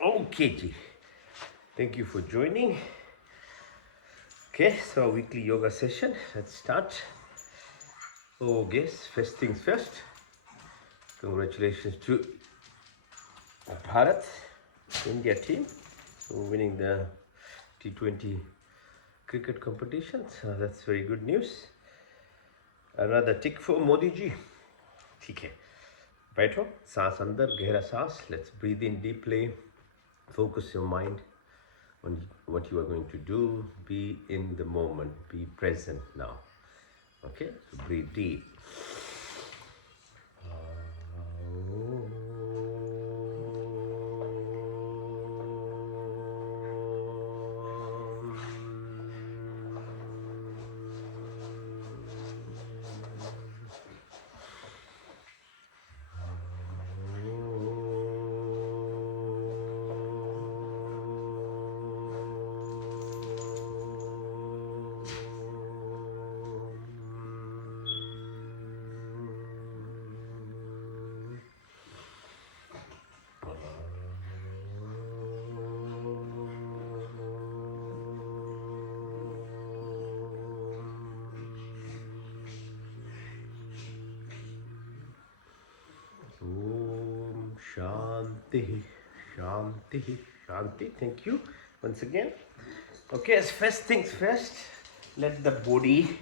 Okay, Ji. Thank you for joining. Okay, so weekly yoga session. Let's start. Oh, yes, first things first. Congratulations to Bharat, India team, for winning the T20 cricket competition. So that's very good news. Another tick for Modi ji. ठीक है बैठो सांस अंदर गहरा सांस let's breathe in deeply focus your mind on what you are going to do be in the moment be present now okay so breathe deep Om Shanti, Shanti, Shanti. Thank you once again. Okay, as first things first, let the body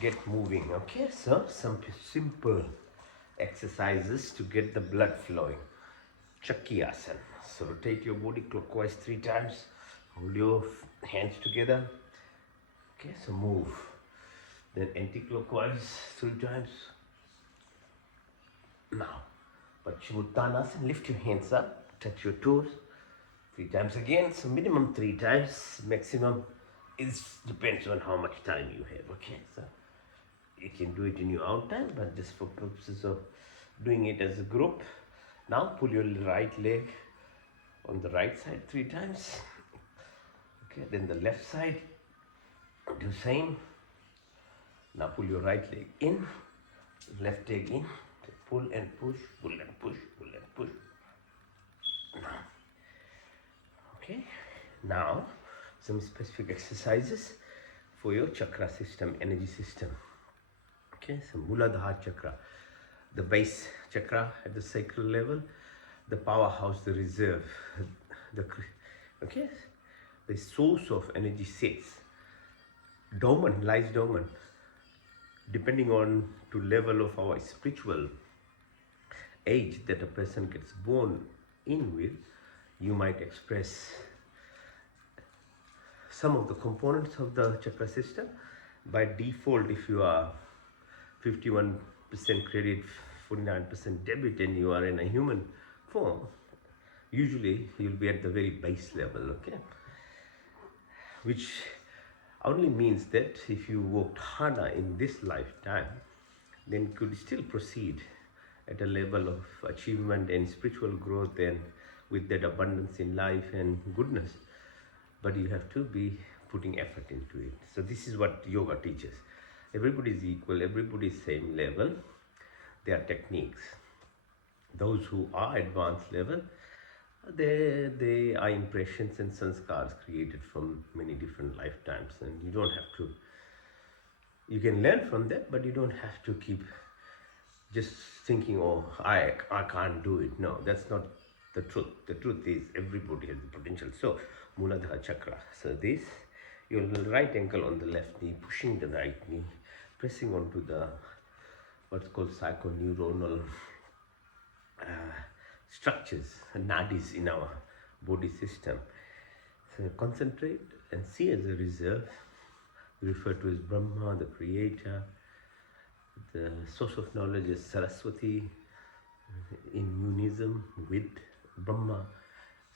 get moving. Okay, so some simple exercises to get the blood flowing. Chakrasana. So rotate your body clockwise 3 times. Hold your hands together. Okay, so move. Then anti-clockwise 3 times. Now, Paschimottanasana, lift your hands up, touch your toes. 3 times again, so minimum 3 times. Maximum is depends on how much time you have. Okay, so you can do it in your own time, but just for purposes of doing it as a group. Now pull your right leg on the right side 3 times. Okay, then the left side, do same. Now pull your right leg in, left leg in, pull and push, pull and push, pull and push. Okay, now some specific exercises for your chakra system, energy system. Okay, so Muladhara chakra, the base chakra at the sacral level, the powerhouse, the reserve, the okay, the source of energy sits dormant, lies dormant, depending on to level of our spiritual age that a person gets born in with. You might express some of the components of the chakra system. By default, if you are 51% credit, 49% debit, and you are in a human form, usually you'll be at the very base level, okay? Which only means that if you worked harder in this lifetime, then could still proceed at a level of achievement and spiritual growth and with that abundance in life and goodness. But you have to be putting effort into it. So this is what yoga teaches. Everybody is equal, everybody is same level. There are techniques. Those who are advanced level, they are impressions and sanskars created from many different lifetimes, and you don't have to. You can learn from that, but you don't have to keep just thinking, oh, I can't do it. No, that's not the truth. The truth is everybody has the potential. So, Muladhara Chakra. So this, your right ankle on the left knee, pushing the right knee, pressing onto the what's called psychoneuronal structures, nadis in our body system. So concentrate and see as a reserve. We refer to as Brahma, the creator. The source of knowledge is Saraswati in unism with Brahma.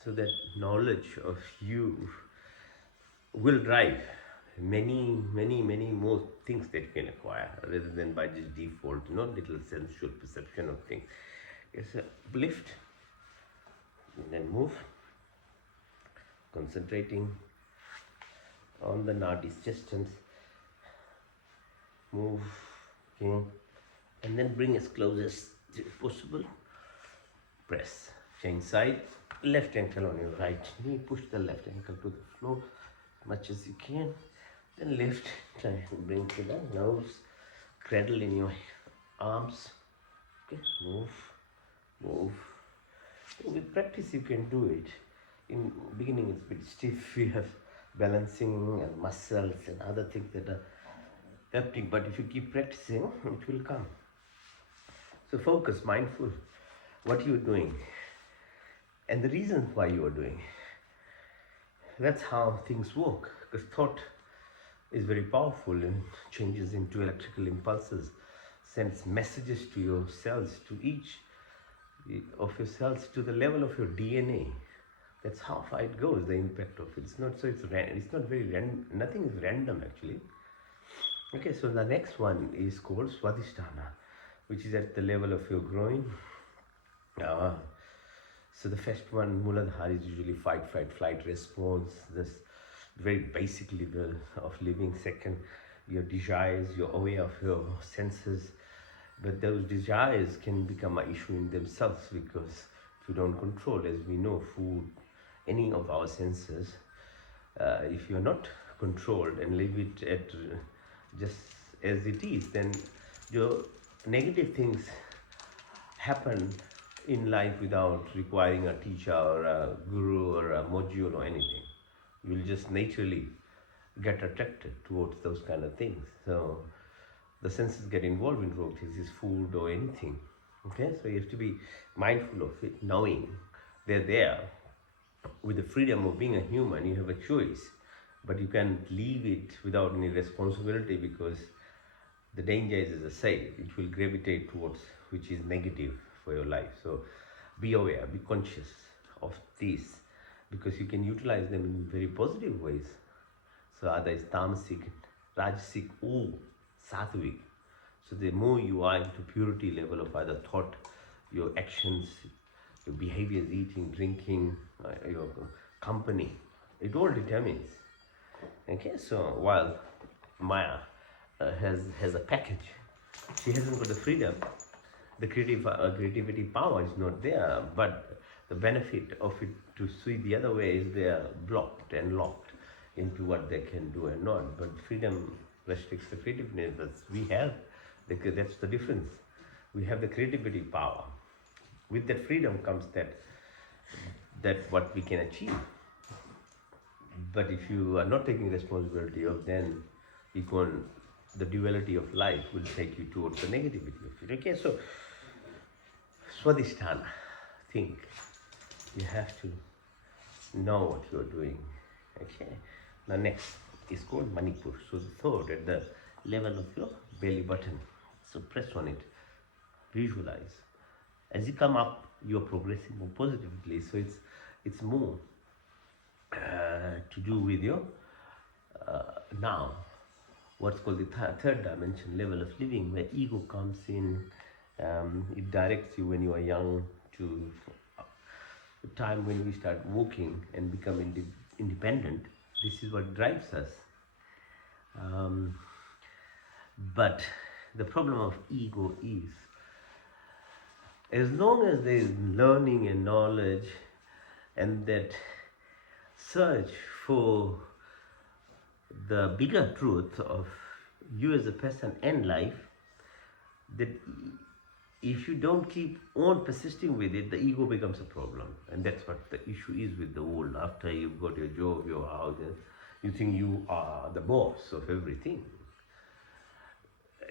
So that knowledge of you will drive many more things that you can acquire rather than by just default, little sensual perception of things. It's a lift and then move, concentrating on the nadis, just move, okay, and then bring as close as possible, press. Change side, left ankle on your right knee, push the left ankle to the floor as much as you can. Then lift, try and bring to the nose, cradle in your arms. Okay, move, move. With practice, you can do it. In beginning, it's a bit stiff. You have balancing and muscles and other things that are happening. But if you keep practicing, it will come. So focus, mindful, what you're doing, and the reasons why you are doing. That's how things work. Because thought is very powerful and changes into electrical impulses, sends messages to your cells, to each of your cells, to the level of your DNA. That's how far it goes, the impact of it. It's not so. It's not very random. Nothing is random actually. Okay, so the next one is called Swadhisthana, which is at the level of your groin. So the first one, Muladhara, is usually fight, flight response. This very basic level of living. Second, your desires, you're aware of your senses. But those desires can become an issue in themselves because if you don't control, as we know, food, any of our senses, if you're not controlled and leave it at just as it is, then your negative things happen in life without requiring a teacher or a guru or a module or anything. You'll just naturally get attracted towards those kind of things. So the senses get involved in whether it is food or anything. Okay, so you have to be mindful of it, knowing they're there. With the freedom of being a human, you have a choice, but you can't leave it without any responsibility because the danger is, as I say, it will gravitate towards which is negative for your life. So be aware, be conscious of this because you can utilize them in very positive ways. So either it's tamasic, rajasic, or sattvic. So the more you are into purity level of either thought, your actions, your behaviors, eating, drinking, your company, it all determines. Okay, so while Maya has a package, she hasn't got the freedom. The creativity power is not there, but the benefit of it to swing the other way is they are blocked and locked into what they can do and not. But freedom restricts the creativeness that we have. That's the difference. We have the creativity power. With that freedom comes that what we can achieve. But if you are not taking responsibility of, then the duality of life will take you towards the negativity of it. Okay, so Swadhisthana, think. You have to know what you're doing. Okay. Now next is called Manipur. So the third at the level of your belly button. So press on it. Visualize. As you come up, you're progressing more positively. So it's more to do with your now what's called the third dimension level of living, where ego comes in. It directs you when you are young to the time when we start working and become independent. This is what drives us. But the problem of ego is, as long as there is learning and knowledge and that search for the bigger truth of you as a person and life, that if you don't keep on persisting with it, the ego becomes a problem. And that's what the issue is with the world. After you've got your job, your house, you think you are the boss of everything.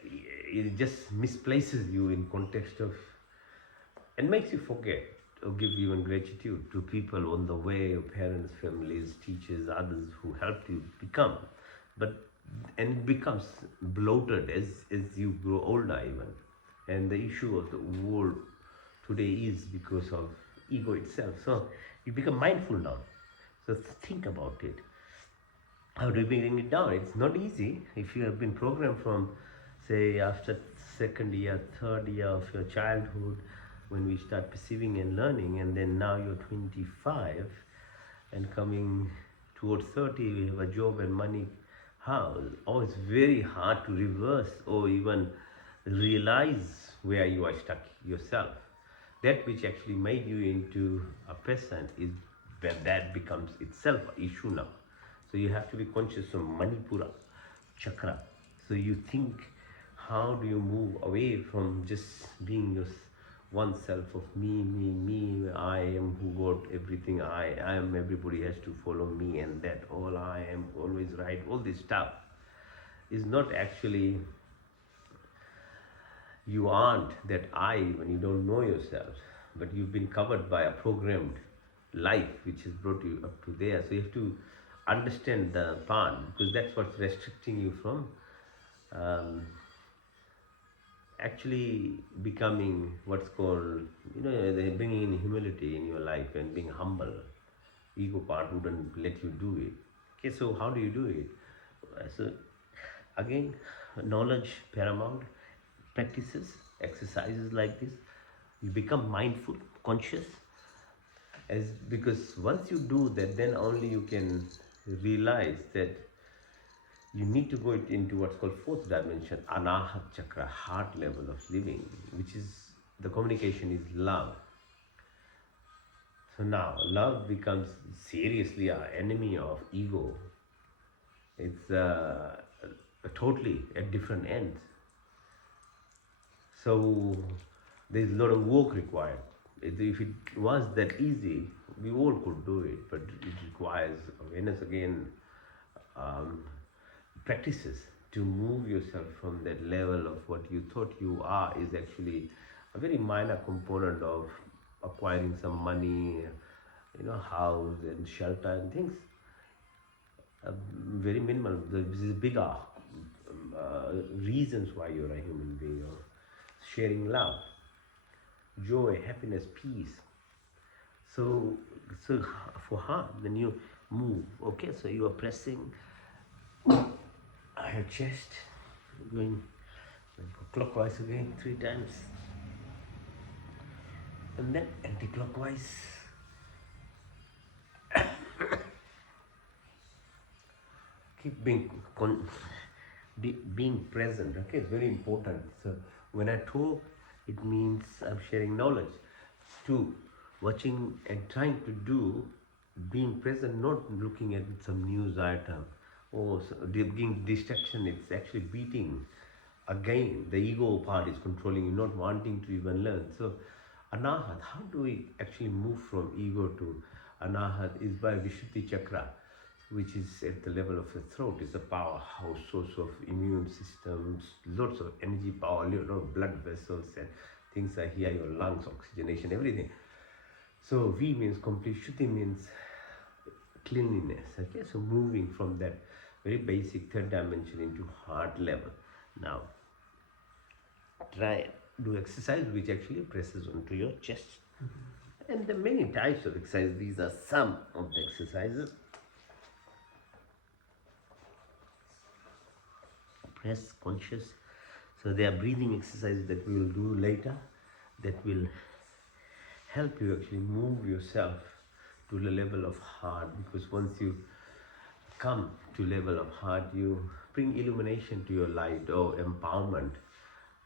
It just misplaces you in context of, and makes you forget or give even gratitude to people on the way, your parents, families, teachers, others who helped you become. And it becomes bloated as you grow older even. And the issue of the world today is because of ego itself. So you become mindful now. So think about it. How do you bring it down? It's not easy. If you have been programmed from, say, after second year, third year of your childhood, when we start perceiving and learning, and then now you're 25 and coming towards 30, you have a job and money, how? Oh, it's very hard to reverse or even realize where you are stuck yourself. that which actually made you into a person is when that becomes itself an issue now. So you have to be conscious of Manipura chakra. So you think, how do you move away from just being your oneself of me, I am who got everything, I am, everybody has to follow me, and that all I am always right, all this stuff is not actually, you aren't that I when you don't know yourself, but you've been covered by a programmed life which has brought you up to there. So you have to understand the part, because that's what's restricting you from um, actually becoming what's called, they're bringing in humility in your life and being humble. Ego part wouldn't let you do it. Okay, so how do you do it? So again, knowledge paramount, practices, exercises like this. You become mindful, conscious, as because once you do that, then only you can realize that you need to go into what's called fourth dimension, anahat chakra, heart level of living, which is the communication is love. So now love becomes seriously our enemy of ego. It's totally at different ends. So there's a lot of work required. If it was that easy, we all could do it, but it requires awareness again, um, practices to move yourself from that level of what you thought you are is actually a very minor component of acquiring some money, house and shelter and things. Very minimal. This is bigger reasons why you're a human being. Sharing love, joy, happiness, peace. So for heart, then you move. Okay, so you are pressing your chest, going clockwise again 3 times, and then anti-clockwise. Keep being present. Okay, it's very important. So when I talk, it means I'm sharing knowledge. Two, watching and trying to do, being present, not looking at some news item or being distraction. It's actually beating. Again, the ego part is controlling you, not wanting to even learn. So anahat, how do we actually move from ego to anahat is by Vishuddhi chakra, which is at the level of the throat. Is a powerhouse source of immune systems, lots of energy power, blood vessels and things are here, your lungs, oxygenation, everything. So V means complete, Shuddhi means cleanliness. Okay, so moving from that very basic third dimension into heart level. Now try do exercise which actually presses onto your chest. And there are many types of exercise. These are some of the exercises. Press, conscious. So there are breathing exercises that we will do later that will help you actually move yourself to the level of heart, because once you come to level of heart, you bring illumination to your light or empowerment,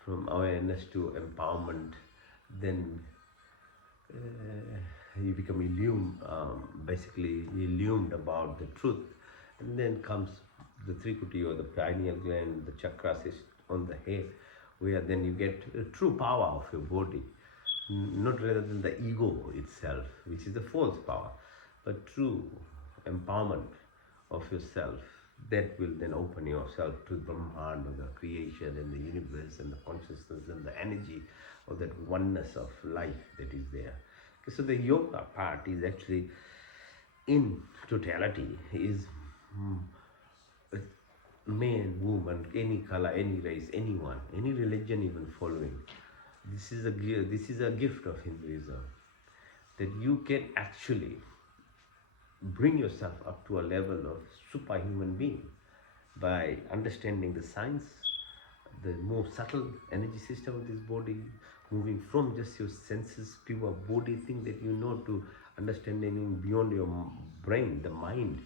from awareness to empowerment. Then you become basically illumined about the truth. And then comes the Trikuti or the pineal gland, the chakras is on the head, where then you get a true power of your body, not rather than the ego itself, which is the false power, but true empowerment of yourself. That will then open yourself to Brahman, the creation and the universe and the consciousness and the energy of that oneness of life that is there. Okay, so the yoga part is actually, in totality, is man, woman, any color, any race, anyone, any religion even following. This is a gift of Hinduism, that you can actually bring yourself up to a level of superhuman being by understanding the science, the more subtle energy system of this body, moving from just your senses, pure body thing that you know, to understanding beyond your brain, the mind,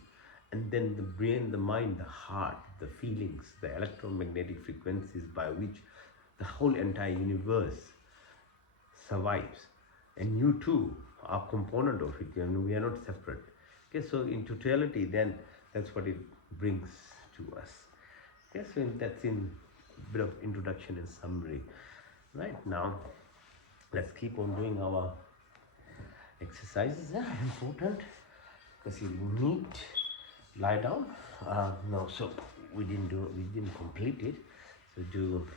and then the brain, the mind, the heart, the feelings, the electromagnetic frequencies by which the whole entire universe survives. and you too are component of it, and we are not separate. Okay, so in totality, then that's what it brings to us. Okay, so that's in bit of introduction and summary. Right now, let's keep on doing our exercises. Are important because you need lie down. No, so we didn't complete it. So do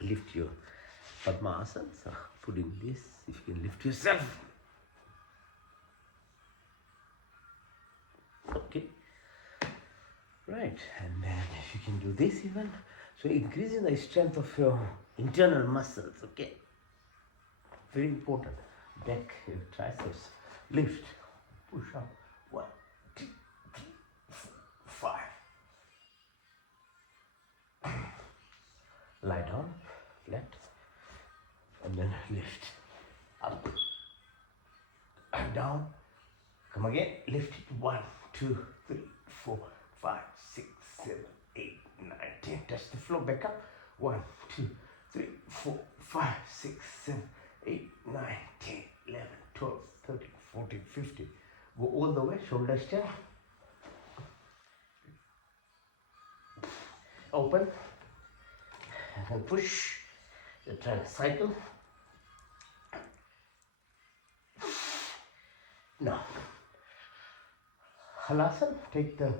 lift your Padmasana. So put in this, if you can lift yourself. Okay, right, and then if you can do this even, so increasing the strength of your internal muscles. Okay, very important. Back, your triceps, lift, push up, 1, 2, 3, 4, 5. Lie down, flat, and then lift, up, and down. Come again, lift it, 1, 2, 3, 4, 5, 6, 7, 8, 9, 10. Touch the floor, back up, 1, 2, 3, 4, 5, 6, 7, 8, 9, 10, 11, 12, 13, 14, 15. Go all the way, shoulders down. Open, and push. You're trying to cycle. Now, Halasana, take the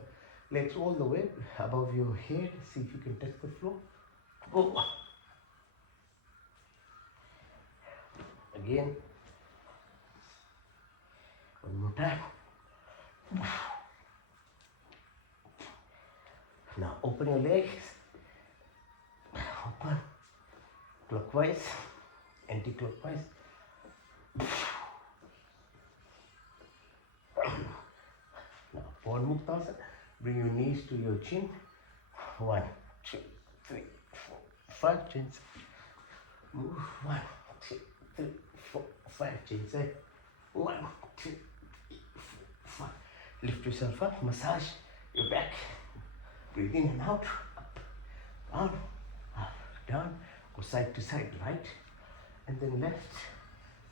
legs all the way above your head. See if you can touch the floor. Go. Again. One more time. Now open your legs. Open. Clockwise. Anti-clockwise. Now Pawan Muktasana. Bring your knees to your chin. 1, 2, 3, 4, 5. Chin side. Move. 1, 2, 3, 4, 5. Chin side. 1, 2, 3, 4, 5. Lift yourself up. Massage your back. Breathe in and out. Up, down, up, down. Go side to side. Right and then left.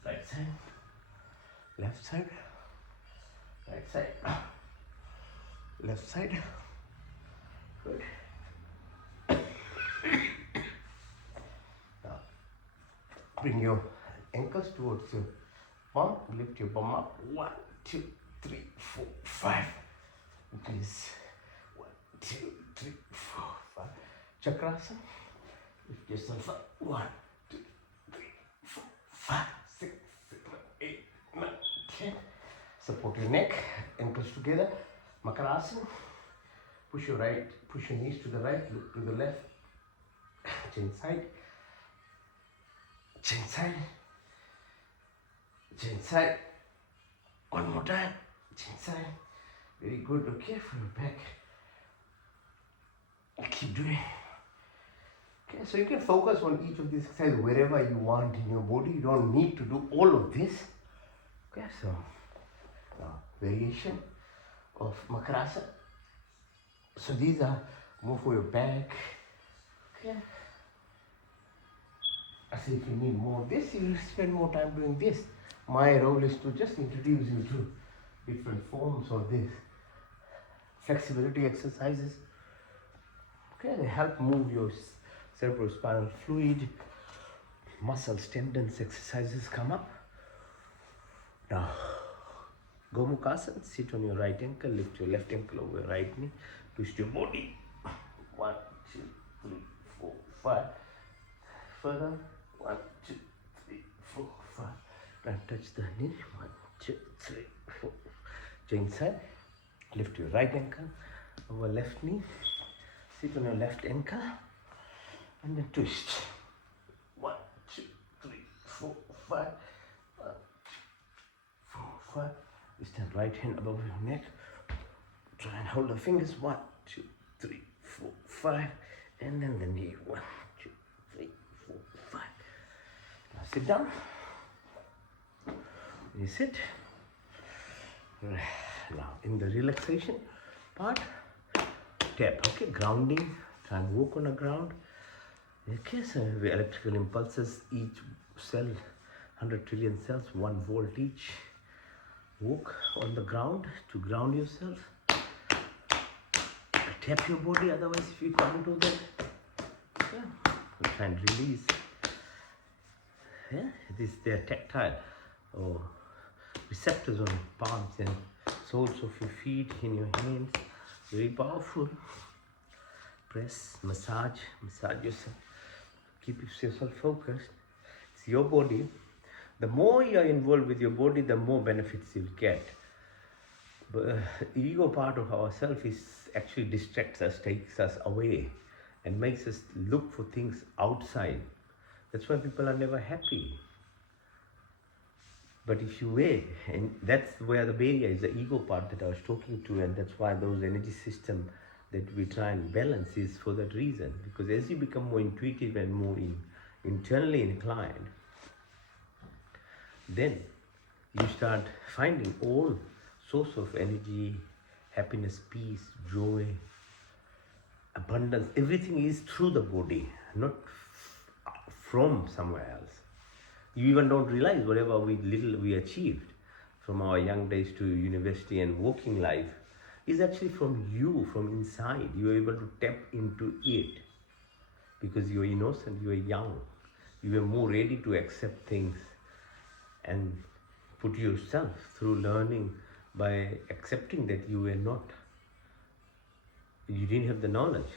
Right side. Left side. Right side. Left side. Good. Now, bring your ankles towards your palm. Lift your palm up. 1, 2, 3, 4, 5. Increase. 1, 2, 3, 4, 5. Chakrasana. Lift yourself up. 1, 2, 3, 4, 5, 6, 7, 8, 9, 10. Support your neck, ankles together. Makarasana. Push your knees to the right, look to the left. Chin side. Chin side. Chin side. One more time. Chin side. Very good. Okay, for your back. Keep doing. Okay, so you can focus on each of these exercises wherever you want in your body. You don't need to do all of this. Okay, so now variation of Makarasana. So these are more for your back. Okay. I say if you need more of this, you will spend more time doing this. My role is to just introduce you to different forms of this flexibility exercises. Okay, they help move your cerebrospinal fluid, muscles, tendons, exercises come up. Now, Gomukhasana, sit on your right ankle, lift your left ankle over your right knee, twist your body. 1, 2, 3, 4, 5. Further, 1, 2, 3, 4, 5. And touch the knee. 1, 2, 3, 4. Change side. Lift your right ankle over left knee. Sit on your left ankle and then twist. 1, 2, 3, 4, 5. 1, 2, 4, 5. You stand right hand above your neck. Try and hold the fingers. 1, 2, 3, 4, 5. And then the knee. 1, 2, 3, 4, 5. Now sit down. You sit. Now in the relaxation part, tap. Okay, grounding. Try and walk on the ground. Okay, so the electrical impulses, each cell 100 trillion cells, 1 volt each. Walk on the ground to ground yourself. Tap your body, otherwise if you can't do that, yeah, try and release. Yeah, they're tactile or receptors on palms and soles of your feet, in your hands. Very powerful. Press, massage yourself. Keep yourself focused. It's your body. The more you are involved with your body, the more benefits you'll get. But the ego part of ourself is actually distracts us, takes us away, and makes us look for things outside. That's why people are never happy. But if you wait, and that's where the barrier is, the ego part that I was talking to, and that's why those energy system that we try and balance is for that reason. Because as you become more intuitive and more internally inclined, then you start finding all source of energy, happiness, peace, joy, abundance. Everything is through the body, not from somewhere else. You even don't realize whatever little we achieved from our young days to university and working life is actually from you, from inside. You are able to tap into it because you are innocent, you are young, you are more ready to accept things and put yourself through learning by accepting that you were not, you didn't have the knowledge.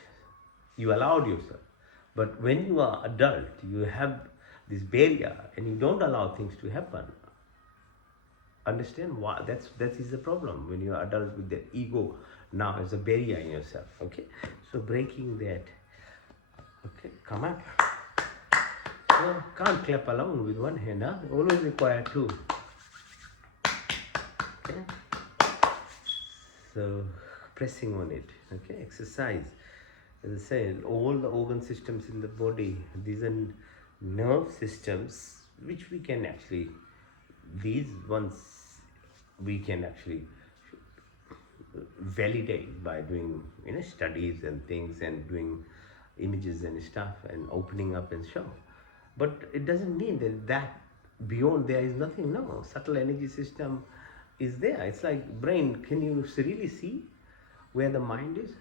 You allowed yourself. But when you are adult, you have this barrier and you don't allow things to happen. Understand why? That is the problem when you are adult with the ego now as a barrier in yourself. Okay, so breaking that. Okay, come up. So can't clap alone with one hand, huh? Always require two. Okay, so pressing on it. Okay, exercise. As I said, all the organ systems in the body, these are nerve systems which we can actually, these ones we can actually validate by doing studies and things and doing images and stuff and opening up and show. But it doesn't mean that beyond there is nothing. No, subtle energy system is there. It's like brain. Can you really see where the mind is?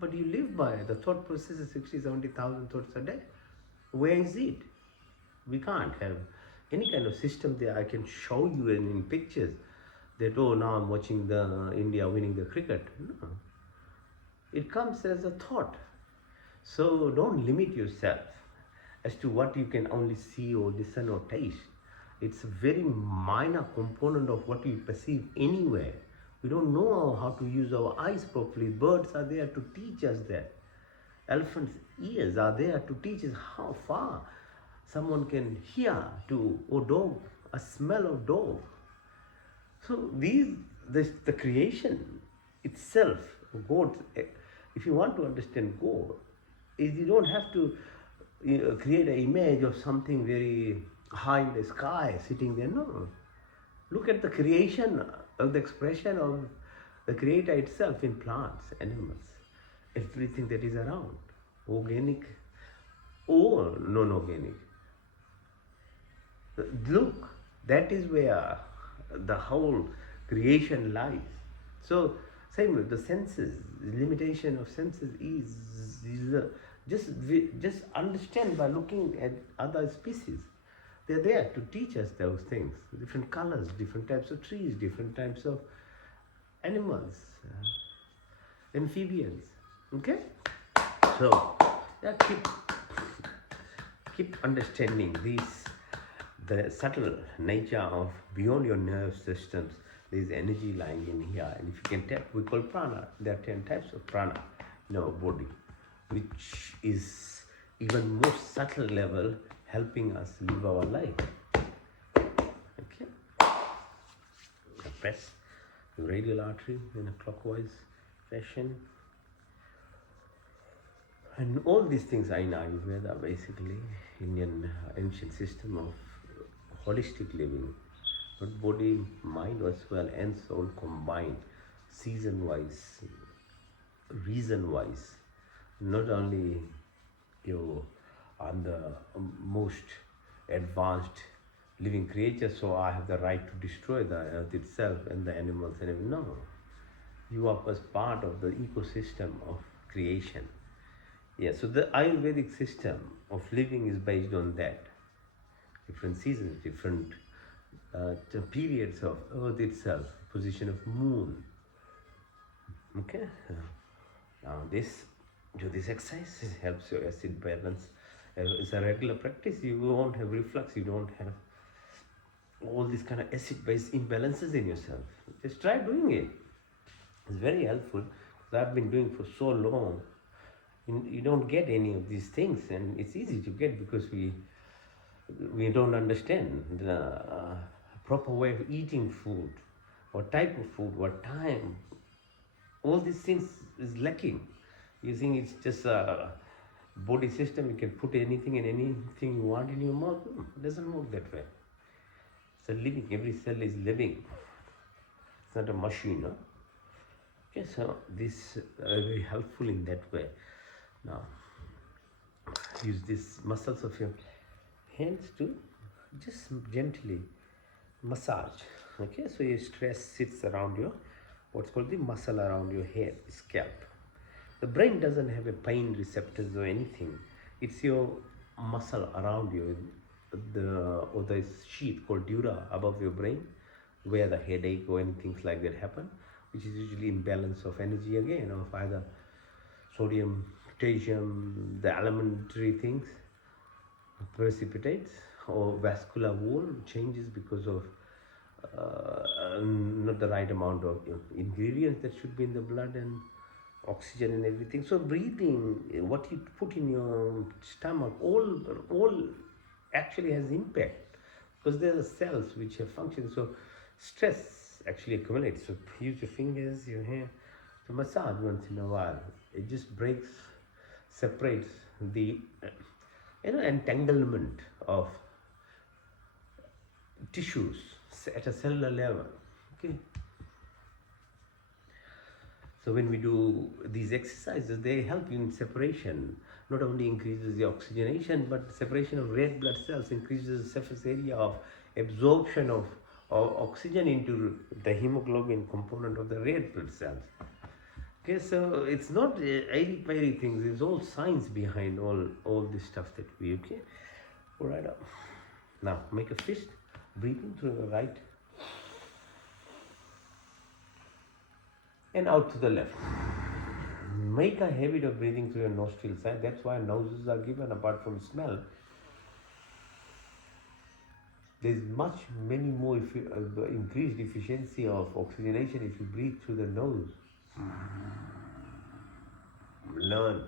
But you live by the thought process is 60,000-70,000 thoughts a day. Where is it? We can't have any kind of system there. I can show you in pictures that, oh, now I'm watching the India winning the cricket. No. It comes as a thought. So don't limit yourself as to what you can only see or listen or taste. It's a very minor component of what we perceive anywhere. We don't know how to use our eyes properly. Birds are there to teach us that. Elephants' ears are there to teach us how far someone can hear or dog, a smell of dog. So the creation itself, God, if you want to understand God, is you don't have to create an image of something very high in the sky sitting there. No. Look at the creation of the expression of the Creator itself in plants, animals, everything that is around, organic or non-organic. Look, that is where the whole creation lies. So, same with the senses, the limitation of senses is just understand by looking at other species. They're there to teach us those things. Different colors, different types of trees, different types of animals, amphibians. Okay? So, yeah, keep understanding the subtle nature of beyond your nerve systems. There's energy lying in here, and if you can tap, we call prana. There are 10 types of prana in our body, which is even more subtle level helping us live our life. Okay, press the radial artery in a clockwise fashion, and all these things are in Ayurveda, basically Indian ancient system of holistic living, but body, mind as well, and soul combined, season-wise, reason-wise. Not only you on the most advanced living creature, so I have the right to destroy the earth itself and the animals and everything. No, you are just part of the ecosystem of creation. Yeah, so the Ayurvedic system of living is based on that. Different seasons, different periods of earth itself, position of moon. Okay, now do this exercise, it helps your acid balance. It's a regular practice. You won't have reflux, you don't have all these kind of acid-based imbalances in yourself. Just try doing it. It's very helpful because I've been doing for so long. You don't get any of these things, and it's easy to get because we don't understand the proper way of eating food, what type of food, what time. All these things is lacking. You think it's just a body system, you can put anything and anything you want in your mouth. It doesn't work that way. It's a living, every cell is living. It's not a machine. No? Okay, so this very helpful in that way. Now, use these muscles of your hands to just gently massage. Okay, so your stress sits around your what's called the muscle around your head, scalp. The brain doesn't have a pain receptors or anything. It's your muscle around you, or the sheath called dura above your brain, where the headache or anything like that happen, which is usually imbalance of energy again, of either sodium, potassium, the elementary things precipitates, or vascular wall changes because of not the right amount of ingredients that should be in the blood and oxygen and everything. So breathing, what you put in your stomach, all actually has impact because there are cells which have function. So stress actually accumulates. So use your fingers, your hair to massage once in a while. It just breaks, separates the entanglement of tissues at a cellular level. Okay. So when we do these exercises, they help in separation. Not only increases the oxygenation, but separation of red blood cells increases the surface area of absorption of oxygen into the hemoglobin component of the red blood cells. Okay, so it's not airy-fairy things. There's all science behind all this stuff that we, okay? All right. Now, make a fist, breathing through the right and out to the left. Make a habit of breathing through your nostril side. That's why noses are given apart from smell. There's many more increased efficiency of oxygenation if you breathe through the nose. Learn.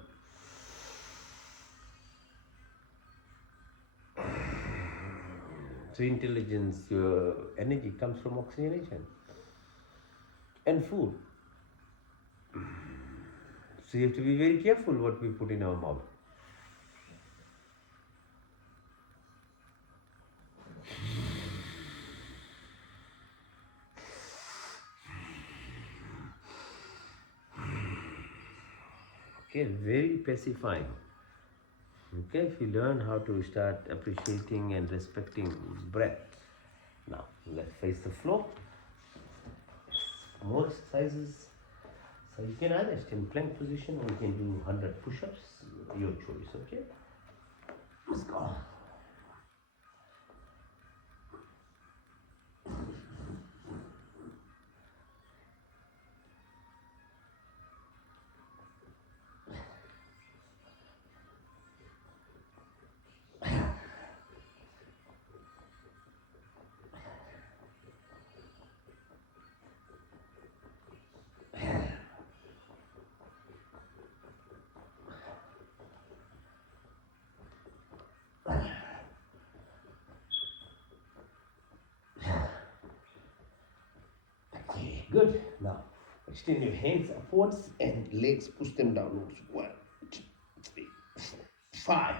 So intelligence, your energy comes from oxygenation and food. So you have to be very careful what we put in our mouth. Okay, very pacifying. Okay, if you learn how to start appreciating and respecting breath. Now, let's face the floor. More exercises. So you can either stay in plank position or you can do 100 push-ups. Your choice, okay? Let's go. Okay, good. Now, extend your hands upwards and legs, push them downwards. 1, 2, 3, 4, 5.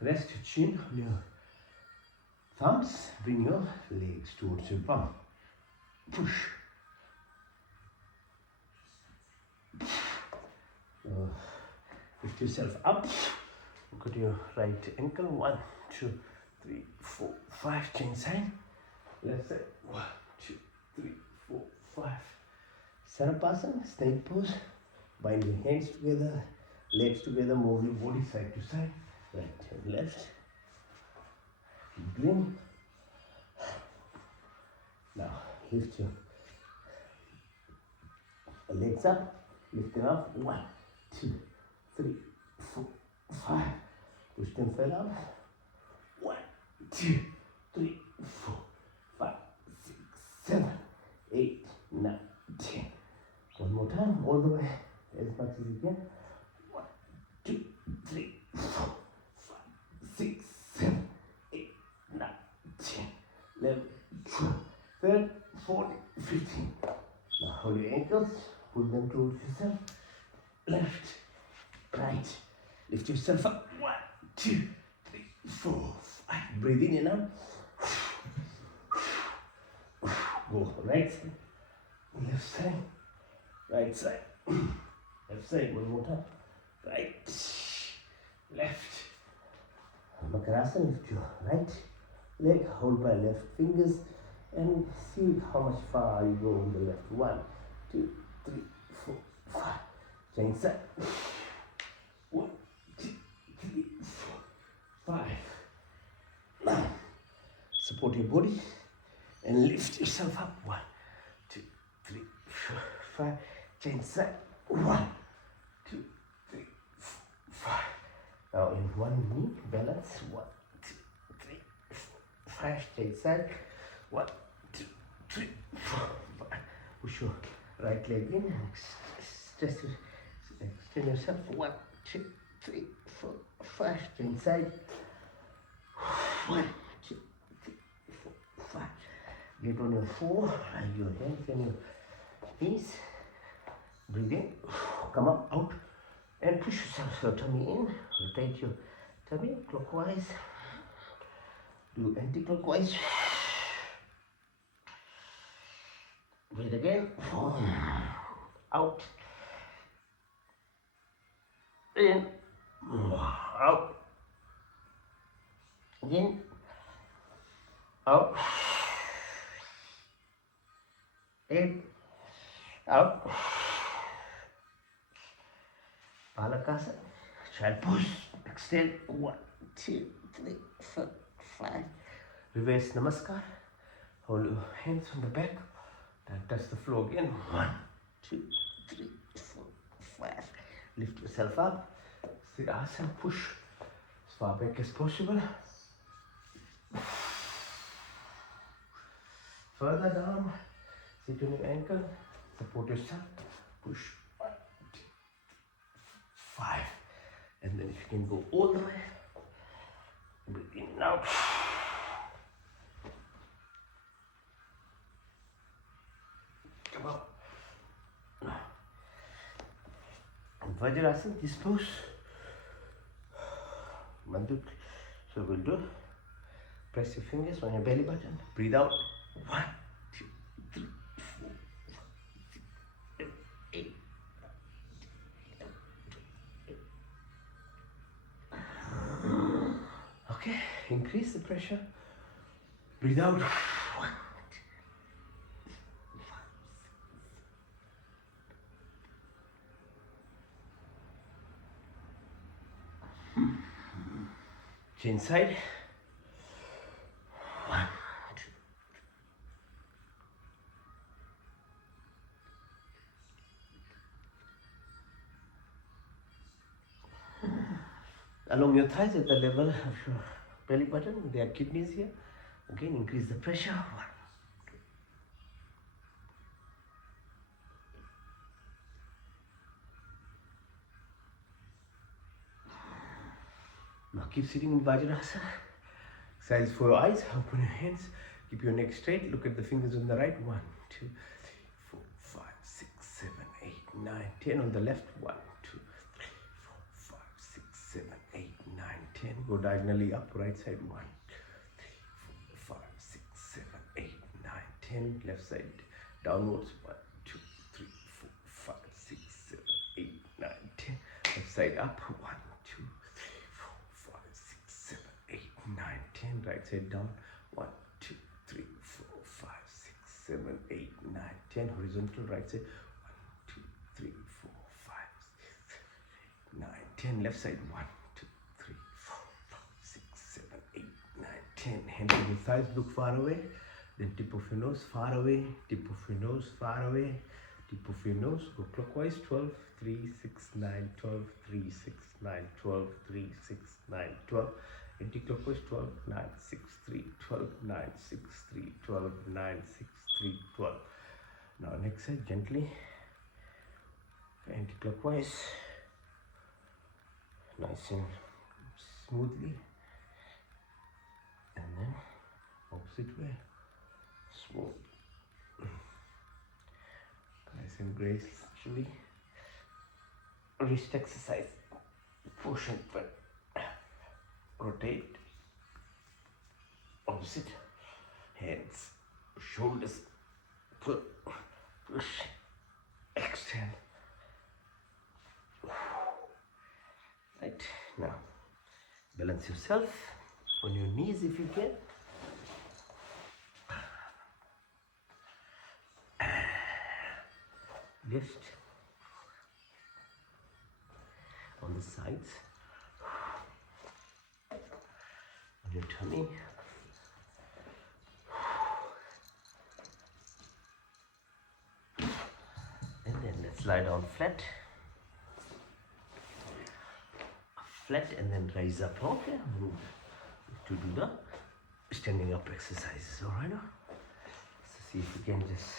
Rest your chin on your thumbs. Bring your legs towards your bum. Push. Lift yourself up. Look at your right ankle. 1, 2, 3, 4, 5. Change side. Left side. 1, 2, 3, 4, 5. Sarapasana, snake pose. Bind your hands together, legs together, move your body side to side, right and left. Keep doing. Now lift your legs up, lift them up. 1, 2, 3, 4, 5. Push them further up. 1, 2, 3, 4, 5, 6, 7, 8, 9, 10. One more time, all the way, as much as you can. 1, 2, 3, 4, 5, 6, 7, 8, 9, 10, 11, 12, 13, 14, 15. Now hold your ankles, pull them towards yourself. Left, right. Lift yourself up. 1, 2, 3, 4, 5. Breathe in and out. Go right side, left side, right side, left side. One more time. Right, left. Makarasana. Lift your right leg, hold by left fingers, and see how much far you go on the left. 1, 2, 3, 4, 5. Change side. 1, 2, 3, 4, 5. Now, support your body and lift yourself up. 1, 2, 3, 4, 5. Change side. 1, 2, 3, 4, 5. Now in one knee, balance. 1, 2, 3, 4, 5. Change side. 1, 2, 3, 4, 5. Push your right leg in and extend yourself. 1, 2, 3, 4, 5. Change side. 1, 2, 3, 4, 5. Get on your floor, and your hands and your knees. Breathe in, come up, out, and push yourself, your tummy in. Rotate your tummy clockwise. Do anti-clockwise. Breathe again. Out. In. Out. In. Out. In. Out. Palakasana. Child pose. Extend. 1, 2, 3, 4, 5. Reverse namaskar. Hold your hands on the back. Touch the floor again. 1, 2, 3, 4, 5. Lift yourself up. Siddhasana. Push as far back as possible. Further down. Sit on your ankle. Support yourself. Push. 1, 2, 5. And then if you can go all the way. Breathe in and out. Come up. Vajrasana, this pose. Manduk. So we'll do. Press your fingers on your belly button. Breathe out. 1, 2, 3, 4, 5, 6, 7, 8. Okay, increase the pressure. Breathe out. 1, 2, 5, 6. Chin side. 1, 2. Along your thighs at the level of your belly button, there are kidneys here. Again, increase the pressure. 1, 2. Now keep sitting in Vajrasana. Exercise for your eyes. Open your hands. Keep your neck straight. Look at the fingers on the right. 1, 2, 3, 4, 5, 6, 7, 8, 9, 10. On the left. 1, 2, 3, 4, 5, 6, 7, 8, 9, 10. Go diagonally up. Right side. 1, 2, 3, 4, 5, 6, 7, 8, 9, 10. Left side. Downwards. 1, 2, 3, 4, 5, 6, 7, 8, 9, 10. Left side up. 1, 2, 3, 4, 5, 6, 7, 8, 9, 10. 10. Right side down. 1, 2, 3, 4, 5, 6, 7, 8, 9, 10. Horizontal. Right side. 1, 2, 3, 4, 5, 6, 9, 10. Left side. 1, 2, 3, 4, 5, 6, 7, 8, 9, 10. Hand to the thighs. Look far away. Then tip of your nose far away. Tip of your nose far away. Tip of your nose. Go clockwise. 12, 3, 6, 9, 12, 3, 6, 9, 12, 3, 6, 9, 12. Anti-clockwise. 12, 9, 6, 3, 12, 9, 6, 3, 12, 9, 6, 3, 12. Now next side gently. Anti-clockwise. Nice and smoothly. And then opposite way. Smooth. Nice and gracefully. Wrist exercise. Push and pull. Rotate. Opposite. Hands. Shoulders. Pull. Push. Extend. Right. Now, balance yourself on your knees if you can. Lift on the sides, on your tummy. And then let's lie down flat. Flat and then rise up. Okay. To do the standing up exercises. Alright? So see if you can just,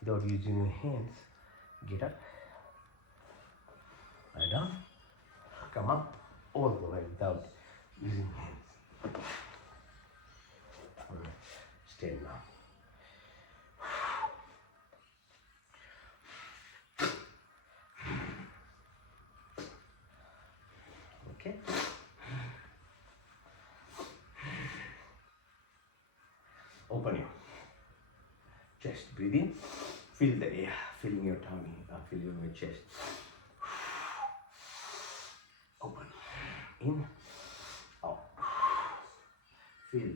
without using your hands, get up, lie down, come up all the way without using hands. Alright, stand now. Okay. Open your chest, breathe in, feel the air, filling your tummy, filling your chest. Open, in, out. Feel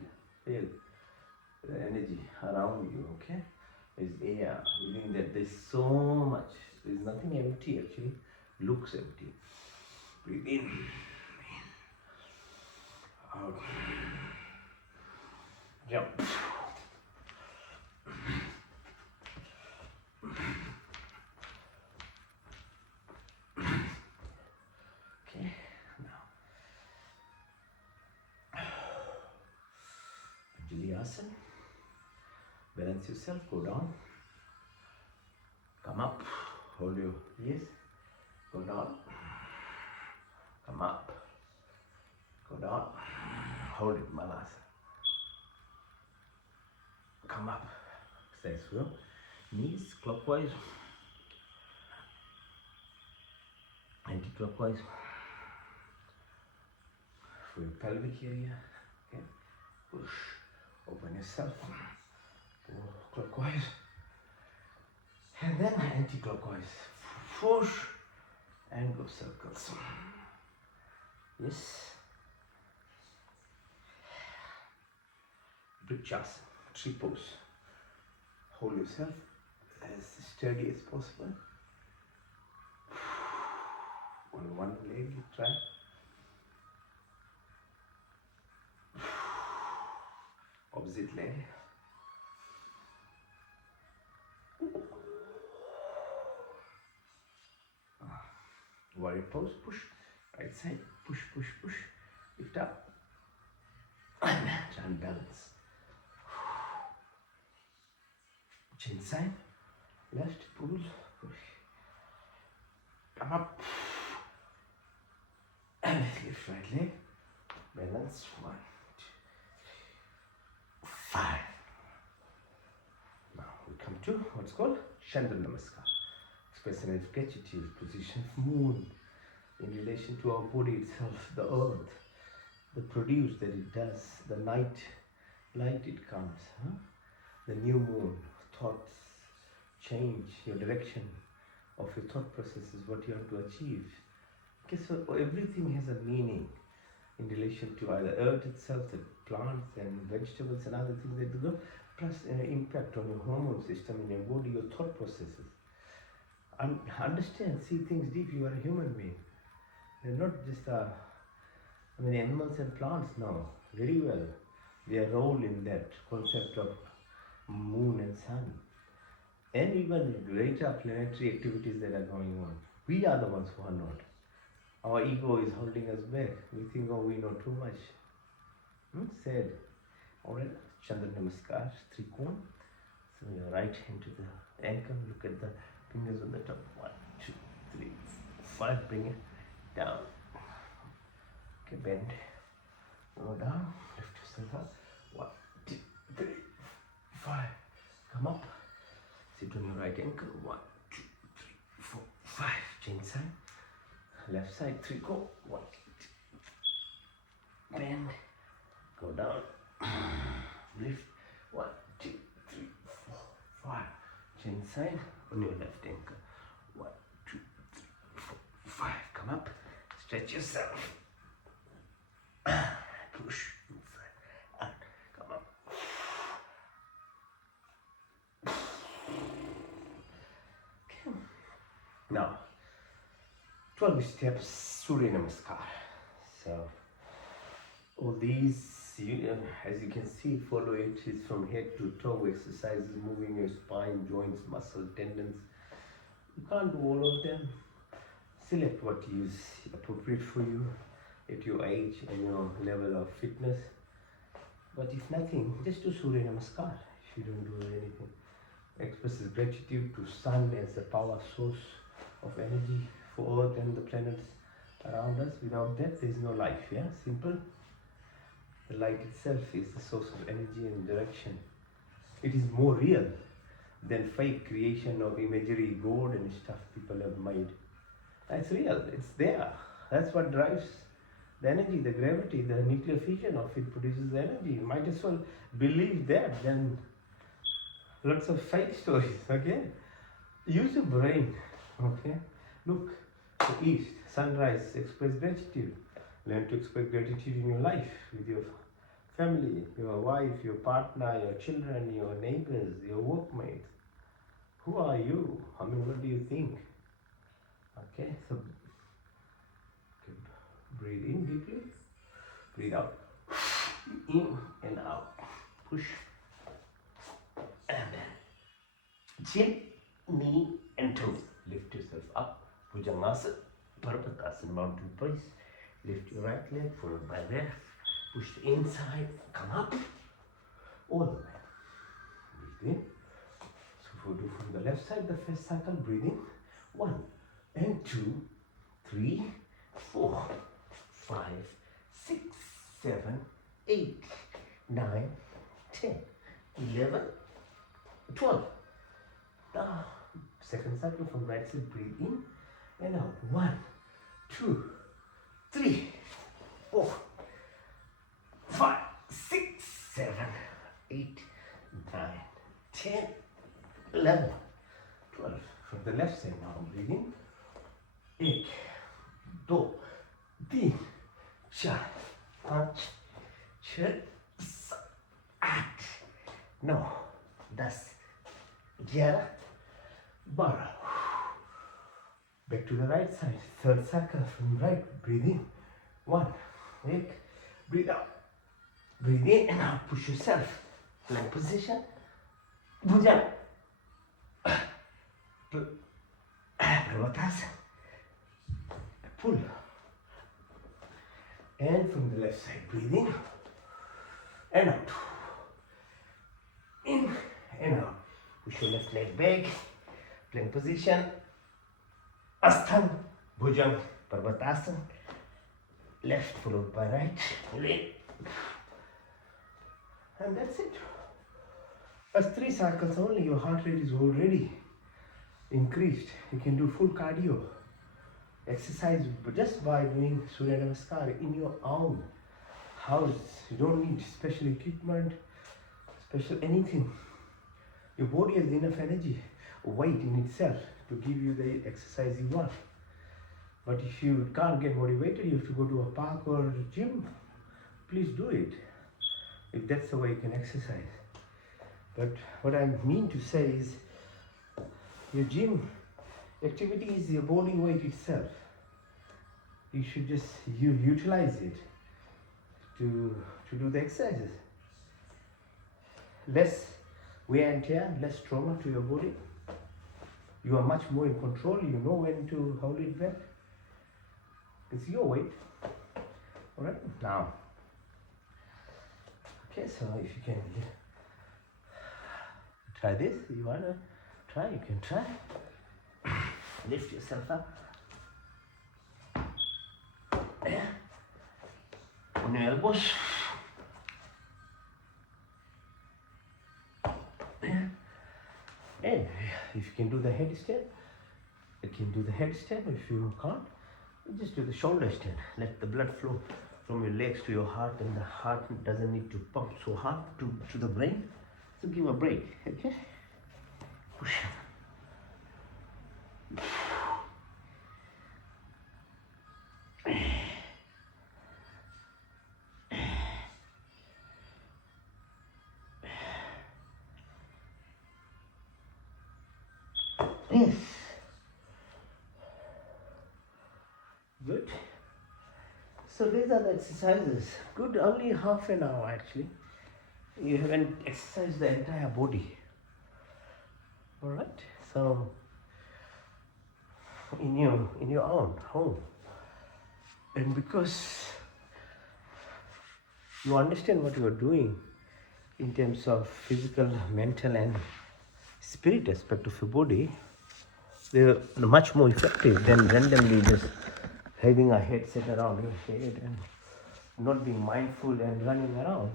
the energy around you, okay? There's air, meaning that there's so much, there's nothing empty actually, looks empty. Breathe in, out. Jump. Okay, now Anjali-asana. Balance yourself, go down, come up, hold your ears, go down, come up, go down, hold it, Malasana. Come up, stay slow, knees clockwise, anti-clockwise for your pelvic area. Okay, push, open yourself, go clockwise, and then anti-clockwise, push and go circles. Yes, Vrikshasana, tree pose. Hold yourself as steady as possible. On one leg, you try. Opposite leg. Warrior pose, push. Right side, push, push, push. Lift up. And try and balance. Chin side, left, pull, push. Come up. And lift right leg. Balance. 1, 2, 3, 4, 5. Now we come to what's called Chandra Namaskar. Express an advocative position of moon in relation to our body itself, the earth, the produce that it does, the night, light it comes, the new moon, thoughts change, your direction of your thought process is what you have to achieve. Okay, so everything has a meaning in relation to either earth itself, the plants and vegetables and other things that do, plus impact on your hormone system in your body, your thought processes. Understand, see things deep. You are a human being. You're not just animals and plants know very well their role in that concept of moon and sun, and even greater planetary activities that are going on. We are the ones who are not. Our ego is holding us back. We think, oh, we know too much. Said. Alright, Chandra Namaskar, Trikon. So your right hand to the ankle, look at the fingers on the top. 1, 2, 3, 4, 5. Bring it down. Okay, bend. Go down. Lift yourself up. 1, 2, 3, 5. Come up. Sit on your right ankle. 1, 2, 3, 4, 5. Change side. Left side. 3 go. 1, 2. Bend. Go down. Lift. 1, 2, 3, 4, 5. Change side on your left ankle. 1, 2, 3, 4, 5. Come up. Stretch yourself. Push inside. Out. Come up. Okay. Now, 12 steps Surya Namaskar. So, all these, as you can see, follow it. It's from head to toe exercises, moving your spine, joints, muscle, tendons. You can't do all of them. Select what is appropriate for you at your age and your level of fitness. But if nothing, just do Surya Namaskar if you don't do anything. Expresses gratitude to Sun as the power source of energy for Earth and the planets around us. Without that, there is no life. Yeah, simple. The light itself is the source of energy and direction. It is more real than fake creation of imagery, God and stuff people have made. It's real. It's there. That's what drives the energy, the gravity, the nuclear fission of it produces energy. You might as well believe that than lots of fake stories. Okay, use your brain. Okay, look to east, sunrise, express gratitude. Learn to express gratitude in your life with your family, your wife, your partner, your children, your neighbors, your workmates. Who are you? I mean, what do you think? Okay, so breathe in deeply, breathe out, in and out, push, and then chin, knee and toes. Lift yourself up, Bhujangasana, Parvatasana, mountain pose. Lift your right leg, followed by left, push the inside, come up, all the way. Breathe in. So we'll do from the left side, the first cycle, breathe in. 1 and 2, 3, 4, 5, 6, 7, 8, 9, 10, 11, 12. Now, second cycle from right side, breathe in and out. 1, 2, 3, 4, 5, 6, 7, 8, 9, 10, 11, 12. From the left side now, breathe in. 1, 2, 3, 4, 5, 6, 7, 8, 9, 10, 11, 12. Back to the right side. Third cycle from right. Breathe in. 1, 8. Breathe out. Breathe in and out. Push yourself. Plank position. Bhujan. Parvatasana. Pull. And from the left side, breathe in and out. In and out. Push your left leg back. Plank position. Asthana. Bhujan. Parvatasana. Left followed by right. Pull in. And that's it. As 3 cycles only, your heart rate is already increased. You can do full cardio exercise just by doing Surya Namaskar in your own house. You don't need special equipment, special anything. Your body has enough energy, weight in itself to give you the exercise you want. But if you can't get motivated, you have to go to a park or a gym, please do it. If that's the way you can exercise. But what I mean to say is your gym activity is your body weight itself. You should just utilize it to do the exercises. Less wear and tear, less trauma to your body. You are much more in control. You know when to hold it back. It's your weight. All right, now. Okay, so if you can try this, you wanna try, you can try. Lift yourself up. Yeah. On your elbows. Yeah. And if you can do the headstand, you can do the headstand. If you can't, you just do the shoulder stand. Let the blood flow from your legs to your heart, and the heart doesn't need to pump so hard to the brain. So give a break, okay? Push. Yes. Good. So these are the exercises. Good, only half an hour actually. You haven't exercised the entire body. Alright? So in your own home. And because you understand what you are doing in terms of physical, mental and spirit aspect of your body, they're much more effective than randomly just having a headset around your head and not being mindful and running around,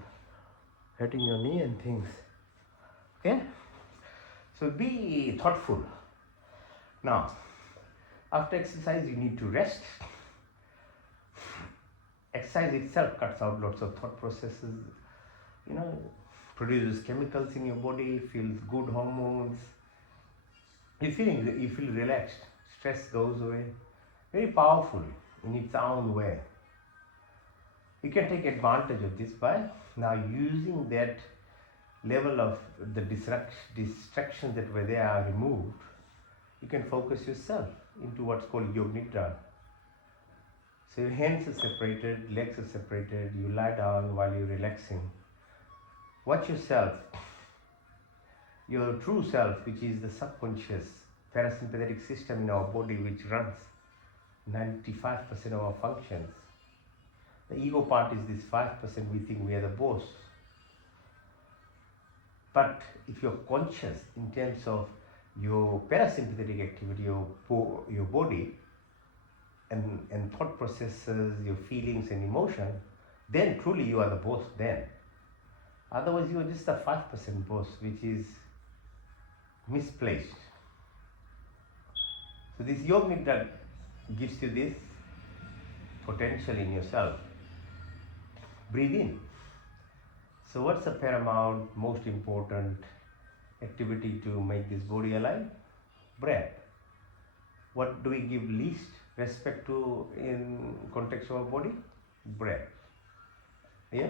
hurting your knee and things. Okay? So be thoughtful. Now, after exercise, you need to rest. Exercise itself cuts out lots of thought processes, produces chemicals in your body, feels good hormones. You feel relaxed, stress goes away. Very powerful in its own way. You can take advantage of this by now using that level of the distractions that were there are removed. You can focus yourself into what's called Yoga Nidra. So your hands are separated, legs are separated, you lie down while you're relaxing. Watch yourself, your true self, which is the subconscious parasympathetic system in our body, which runs 95% of our functions. The ego part is this 5%, we think we are the boss. But if you're conscious in terms of your parasympathetic activity, your body, and thought processes, your feelings and emotion, then truly you are the boss then. Otherwise you are just a 5% boss, which is misplaced. So this Yoga Nidra gives you this potential in yourself. Breathe in. So what's the paramount, most important activity to make this body alive? Breath. What do we give least respect to in context of our body? Breath. Yeah?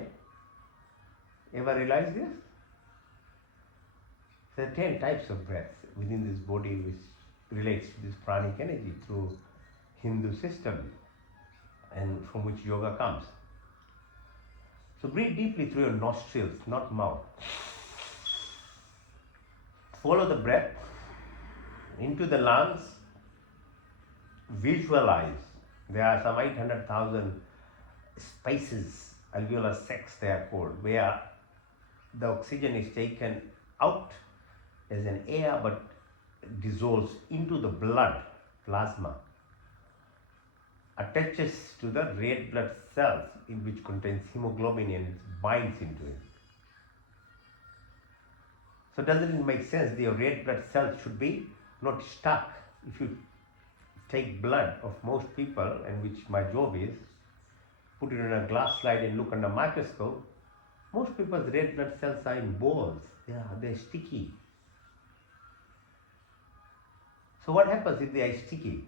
Ever realize this? There are 10 types of breaths within this body which relates to this pranic energy through Hindu system and from which yoga comes. So breathe deeply through your nostrils, not mouth. Follow the breath into the lungs. Visualize. There are some 800,000 spaces, alveolar sacs they are called, where the oxygen is taken out as an air but dissolves into the blood, plasma, attaches to the red blood cells in which contains hemoglobin and it binds into it. So doesn't it make sense? The red blood cells should be not stuck. If you take blood of most people, and which my job is, put it in a glass slide and look under a microscope, most people's red blood cells are in balls. They're sticky. So what happens if they are sticky?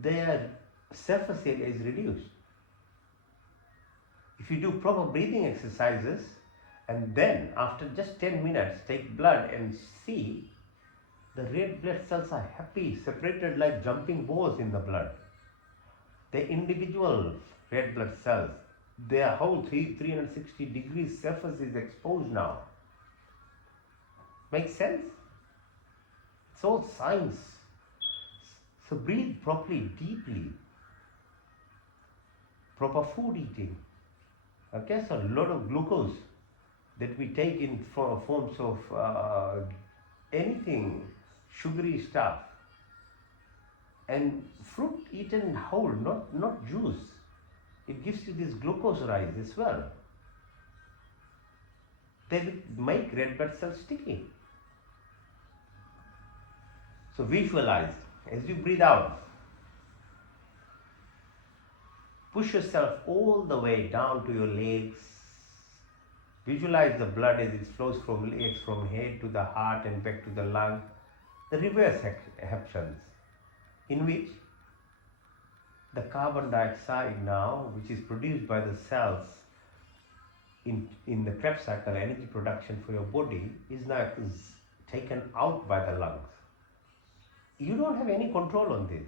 their surface area is reduced. If you do proper breathing exercises and then after just 10 minutes take blood and see, the red blood cells are happy, separated like jumping balls in the blood. The individual red blood cells, their whole 360 degrees surface is exposed now. Makes sense? It's all science. So breathe properly, deeply. Proper food eating. Okay, so a lot of glucose that we take in forms of anything, sugary stuff. And fruit eaten whole, not juice. It gives you this glucose rise as well. They will make red blood cells sticky. So visualize as you breathe out. Push yourself all the way down to your legs. Visualize the blood as it flows from legs, from head to the heart and back to the lung. The reverse happens, in which the carbon dioxide now, which is produced by the cells in the Krebs cycle, energy production for your body, is now taken out by the lungs. You don't have any control on this.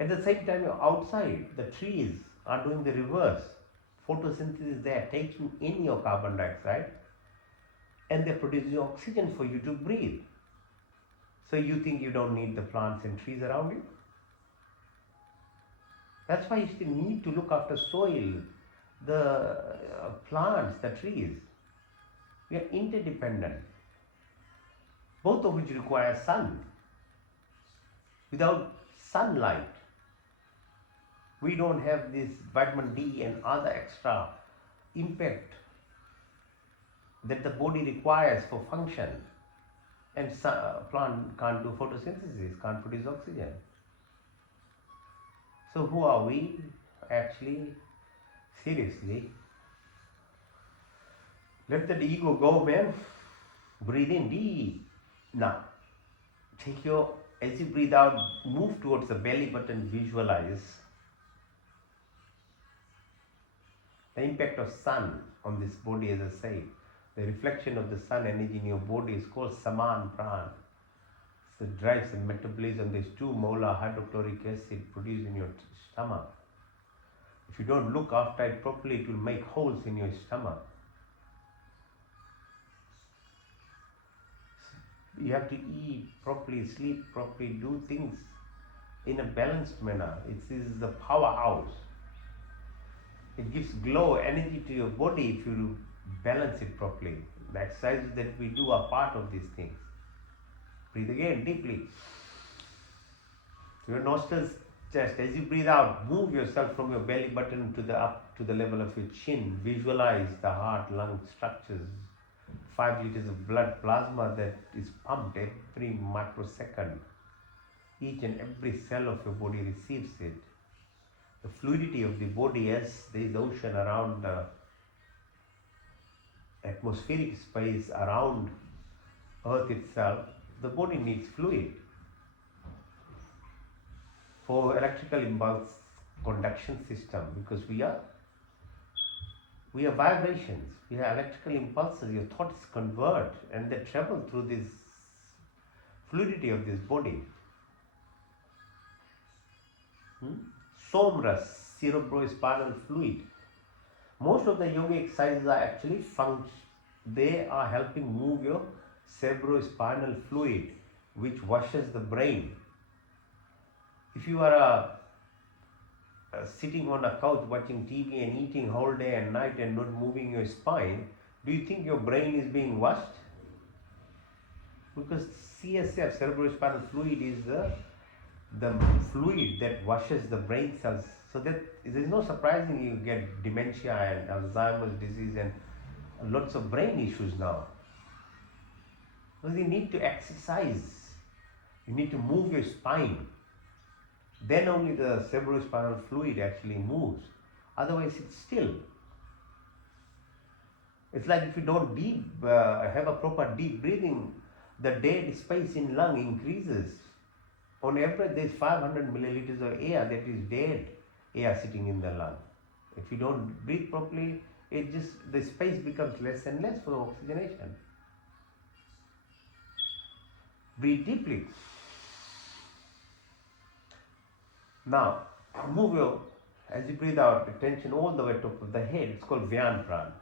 At the same time, you're outside, the trees are doing the reverse. Photosynthesis, they are taking in your carbon dioxide and they're producing oxygen for you to breathe. So you think you don't need the plants and trees around you? That's why you still need to look after soil, the plants, the trees. We are interdependent, both of which require sun. Without sunlight, we don't have this vitamin D and other extra impact that the body requires for function. And plant can't do photosynthesis, can't produce oxygen. So who are we actually? Seriously. Let the ego go, man. Breathe in deep. Now, as you breathe out, move towards the belly button, visualize the impact of sun on this body, as I say. The reflection of the sun energy in your body is called Saman Pran. So it drives the metabolism. There's 2 molar hydrochloric acid produced in your stomach. If you don't look after it properly, it will make holes in your stomach. You have to eat properly, sleep properly, do things in a balanced manner. It is the powerhouse. It gives glow, energy to your body if you balance it properly. The exercises that we do are part of these things. Breathe again deeply. Your nostrils, chest. As you breathe out, move yourself from your belly button to the level of your chin. Visualize the heart, lung structures. 5 liters of blood plasma that is pumped every microsecond. Each and every cell of your body receives it. The fluidity of the body, as there is ocean around the atmospheric space around Earth itself, the body needs fluid for electrical impulse conduction system, because we are vibrations, we are electrical impulses. Your thoughts convert and they travel through this fluidity of this body. Somras, cerebrospinal fluid. Most of the yoga exercises are actually they are helping move your cerebrospinal fluid, which washes the brain. If you are sitting on a couch watching TV and eating whole day and night and not moving your spine, do you think your brain is being washed? Because CSF, cerebrospinal fluid, is the fluid that washes the brain cells. So that there is no surprising you get dementia and Alzheimer's disease and lots of brain issues now. Because you need to exercise. You need to move your spine. Then only the cerebrospinal fluid actually moves. Otherwise it's still. It's like if you don't have a proper deep breathing, the dead space in lung increases. On average, there is 500 milliliters of air that is dead air sitting in the lung. If you don't breathe properly, the space becomes less and less for oxygenation. Breathe deeply. Now, as you breathe out, attention all the way top of the head. It's called Vyan Pran.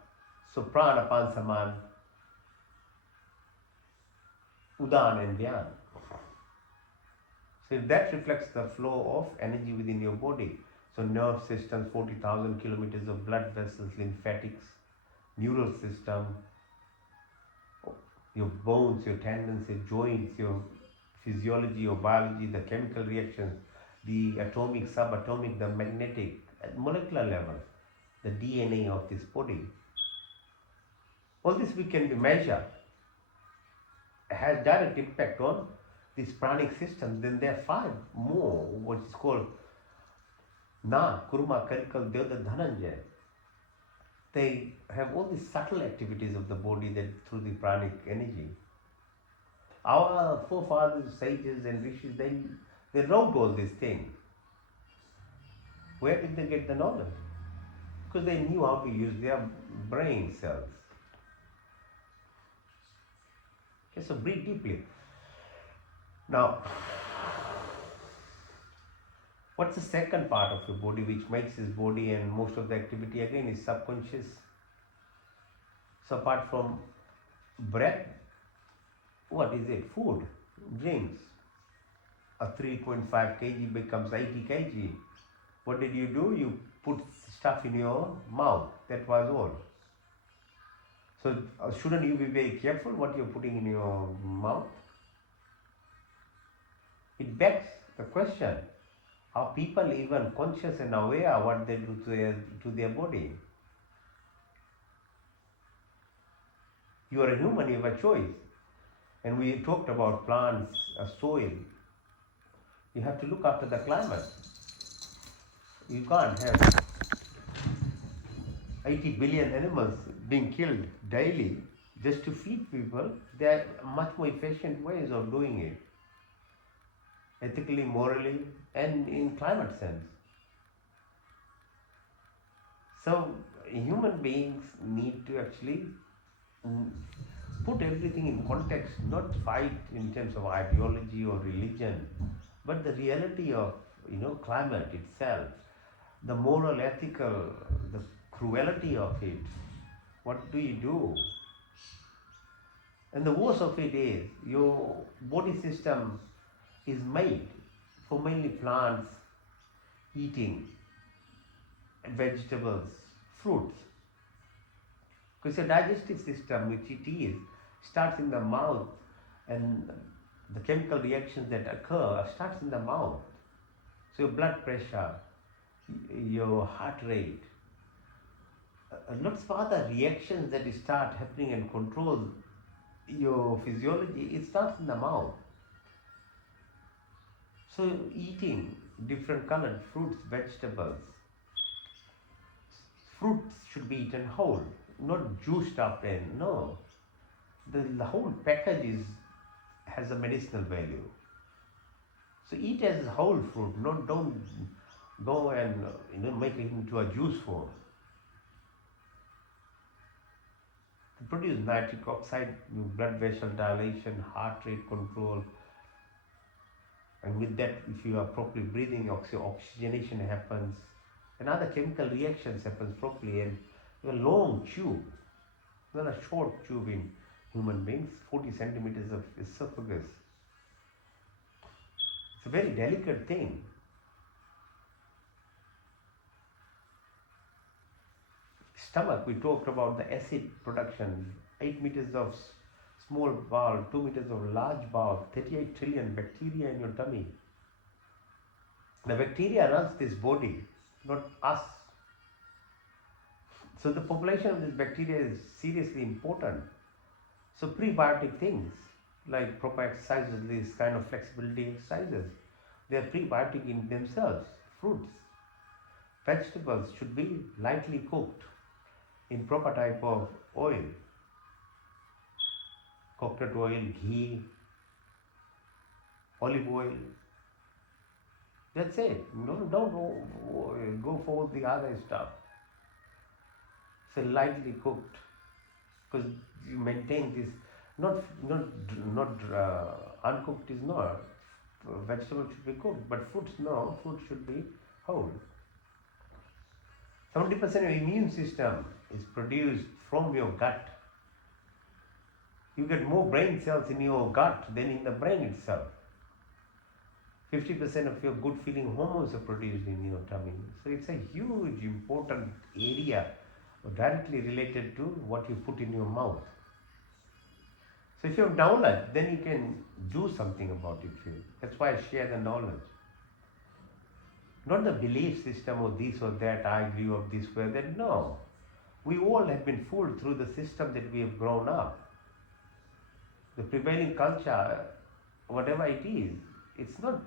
So Pran, Apan, Saman, Udan and Vyan. So that reflects the flow of energy within your body. So nerve systems, 40,000 kilometers of blood vessels, lymphatics, neural system, your bones, your tendons, your joints, your physiology, your biology, the chemical reactions, the atomic, subatomic, the magnetic, at molecular level, the DNA of this body. All this we can be measured, has direct impact on these pranic systems. Then there are 5 more, what is called Na, Kurma, Karikal, Devda, Dhananjay. They have all these subtle activities of the body that through the pranic energy. Our forefathers, sages and rishis, they wrote all these things. Where did they get the knowledge? Because they knew how to use their brain cells. Okay, so breathe deeply. Now, what's the second part of your body which makes this body, and most of the activity again is subconscious? So apart from breath, what is it? Food, drinks. A 3.5 kg becomes 80 kg. What did you do? You put stuff in your mouth. That was all. So shouldn't you be very careful what you're putting in your mouth? It begs the question, are people even conscious and aware what they do to their body? You are a human, you have a choice. And we talked about plants, soil. You have to look after the climate. You can't have 80 billion animals being killed daily just to feed people. There are much more efficient ways of doing it, ethically, morally, and in climate sense. So human beings need to actually put everything in context, not fight in terms of ideology or religion, but the reality of climate itself, the moral, ethical, the cruelty of it. What do you do? And the worst of it is your body system is made for mainly plants, eating vegetables, fruits. Because your digestive system, which it is, starts in the mouth, and the chemical reactions that occur starts in the mouth. So your blood pressure, your heart rate, lots of other reactions that start happening and control your physiology, it starts in the mouth. So eating different colored fruits, vegetables. Fruits should be eaten whole, not juiced up and no. The whole package has a medicinal value. So eat as whole fruit, don't go and make it into a juice form. To produce nitric oxide, blood vessel dilation, heart rate control, and with that, if you are properly breathing, oxygenation happens, and other chemical reactions happens properly, and a long tube, not a short tube in human beings, 40 centimeters of esophagus. It's a very delicate thing. Stomach, we talked about the acid production, 8 meters of small bowel, 2 meters of large bowel, 38 trillion bacteria in your tummy. The bacteria runs this body, not us. So the population of this bacteria is seriously important. So prebiotic things like proper exercises, these kind of flexibility exercises, they are prebiotic in themselves. Fruits, vegetables should be lightly cooked in proper type of oil, coconut oil, ghee, olive oil, That's it. Don't go for the other stuff. So lightly cooked, because you maintain this. Not uncooked is not. Vegetables should be cooked, but foods no. Food should be whole. 70% of immune system is produced from your gut. You get more brain cells in your gut than in the brain itself. 50% of your good feeling hormones are produced in your tummy. So it's a huge important area directly related to what you put in your mouth. So if you have knowledge, then you can do something about it. That's why I share the knowledge. Not the belief system or this or that, I grew up this way, that no. We all have been fooled through the system that we have grown up. The prevailing culture, whatever it is, it's not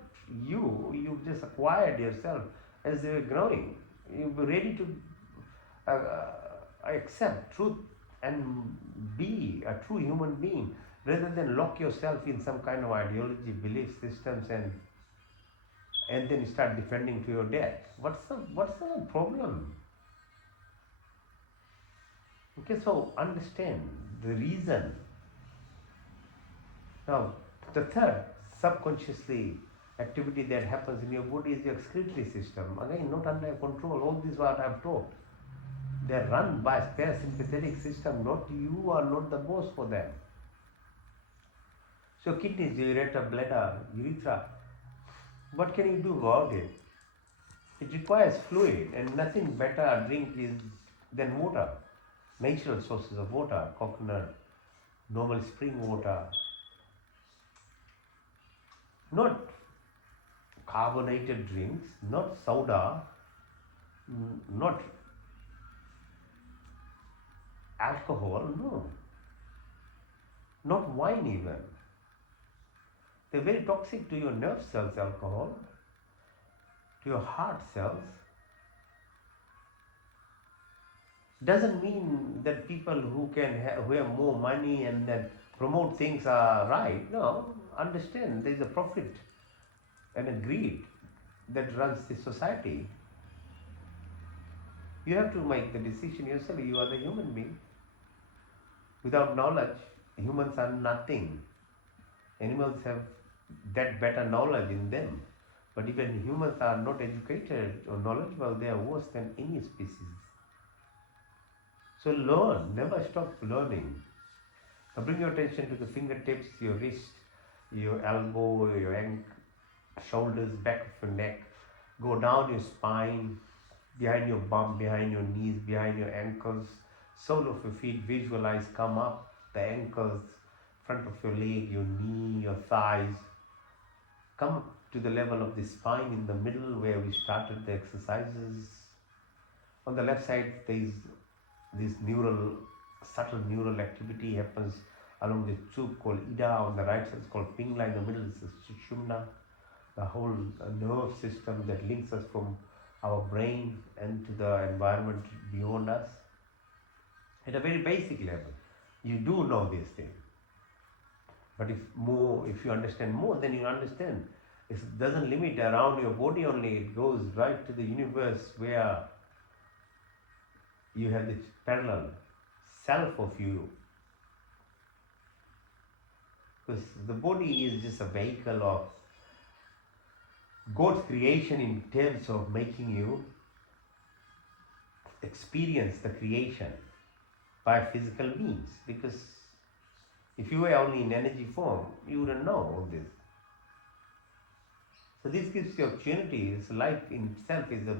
you just acquired yourself as you were growing. You were ready to accept truth and be a true human being rather than lock yourself in some kind of ideology, belief systems, and then start defending to your death. What's the problem? Okay, so understand the reason. Now, the third subconsciously activity that happens in your body is your excretory system. Again, not under your control. All this what I've taught. They're run by parasympathetic system. Not you are not the boss for them. So kidneys, ureter, bladder, urethra. What can you do about it? It requires fluid, and nothing better a drink is than water. Natural sources of water, coconut, normal spring water. Not carbonated drinks, not soda, not alcohol, no. Not wine even. They're very toxic to your nerve cells, alcohol, to your heart cells. Doesn't mean that people who have more money and that promote things are right. No, understand there is a profit and a greed that runs this society. You have to make the decision yourself. You are the human being. Without knowledge, humans are nothing. Animals have that better knowledge in them. But even humans are not educated or knowledgeable, they are worse than any species. So learn, never stop learning. Now bring your attention to the fingertips, your wrist, your elbow, your shoulders, back of your neck. Go down your spine, behind your bum, behind your knees, behind your ankles, sole of your feet. Visualize, come up the ankles, front of your leg, your knee, your thighs. Come to the level of the spine in the middle where we started the exercises. On the left side, there is this subtle neural activity happens along the tube called Ida. On the right side is called Pingla. In the middle is the Sushumna, the whole nerve system that links us from our brain and to the environment beyond us. At a very basic level, you do know these things. But if you understand more, then you understand. It doesn't limit around your body only, it goes right to the universe where you have this parallel self of you. Because the body is just a vehicle of God's creation in terms of making you experience the creation by physical means. Because if you were only in energy form, you wouldn't know all this. So this gives you opportunities. Life in itself is a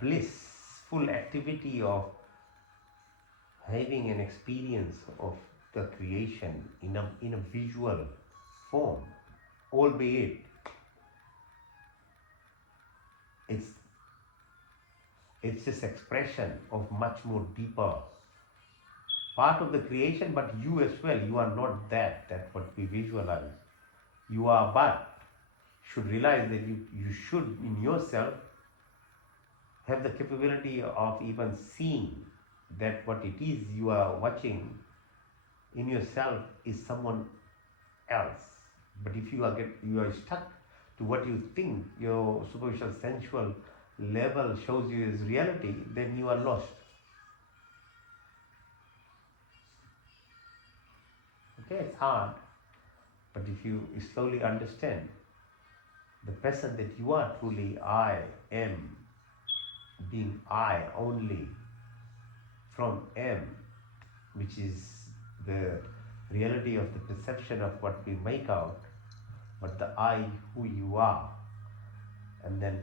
blissful activity of having an experience of the creation in a visual form, albeit it's just expression of much more deeper part of the creation, but you as well, you are not that's what we visualize. You are but should realize that you should in yourself have the capability of even seeing that what it is you are watching in yourself is someone else. But if you are stuck to what you think your superficial sensual level shows you as reality, then you are lost. Okay, it's hard, but if you slowly understand the person that you are truly, I am, being I only from M, which is the reality of the perception of what we make out, but the I who you are. And then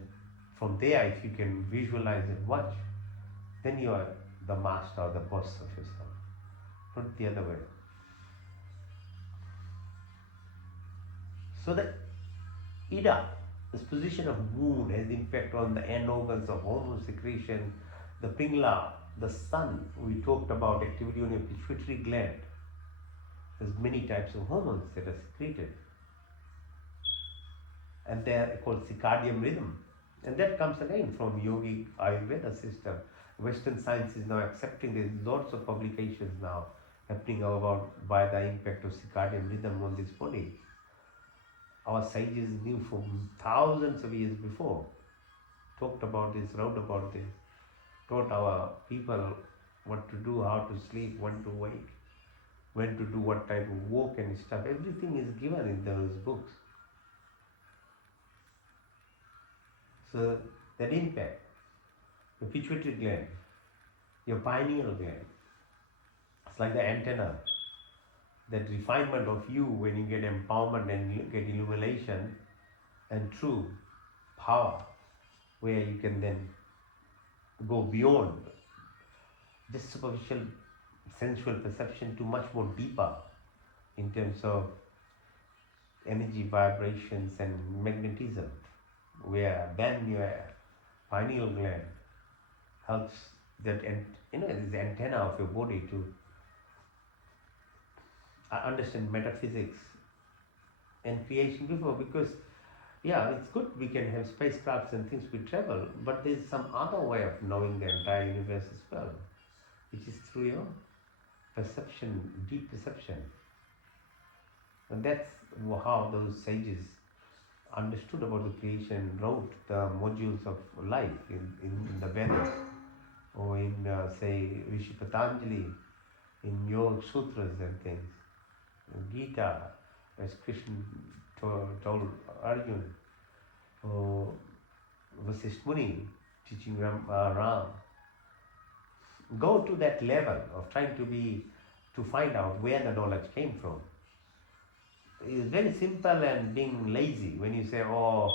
from there, if you can visualize and watch, then you are the master or the boss of yourself, not the other way. So the Ida, this position of moon, has impact on the end organs of hormone secretion. The Pingala, the sun, we talked about activity on your pituitary gland. There's many types of hormones that are secreted, and they are called circadian rhythm. And that comes again from yogic Ayurveda system. Western science is now accepting. There's lots of publications now happening about by the impact of circadian rhythm on this body. Our sages knew from thousands of years before, talked about this, wrote about this, taught our people what to do, how to sleep, when to wake, when to do what type of walk and stuff. Everything is given in those books. So that impact, your pituitary gland, your pineal gland, it's like the antenna. That refinement of you when you get empowerment and you get illumination and true power, where you can then go beyond just superficial sensual perception to much more deeper in terms of energy vibrations and magnetism, where then your pineal gland helps that, and is the antenna of your body to understand metaphysics and creation before. Because yeah, it's good we can have spacecrafts and things we travel, but there's some other way of knowing the entire universe as well, which is through your perception, deep perception. And that's how those sages understood about the creation, wrote the modules of life in the Vedas, or in say Rishi Patanjali, in Yoga Sutras and things. Gita, as Krishna told Arjuna, or Vasisht Muni teaching Ram. Go to that level of trying to find out where the knowledge came from. It's very simple and being lazy when you say, oh,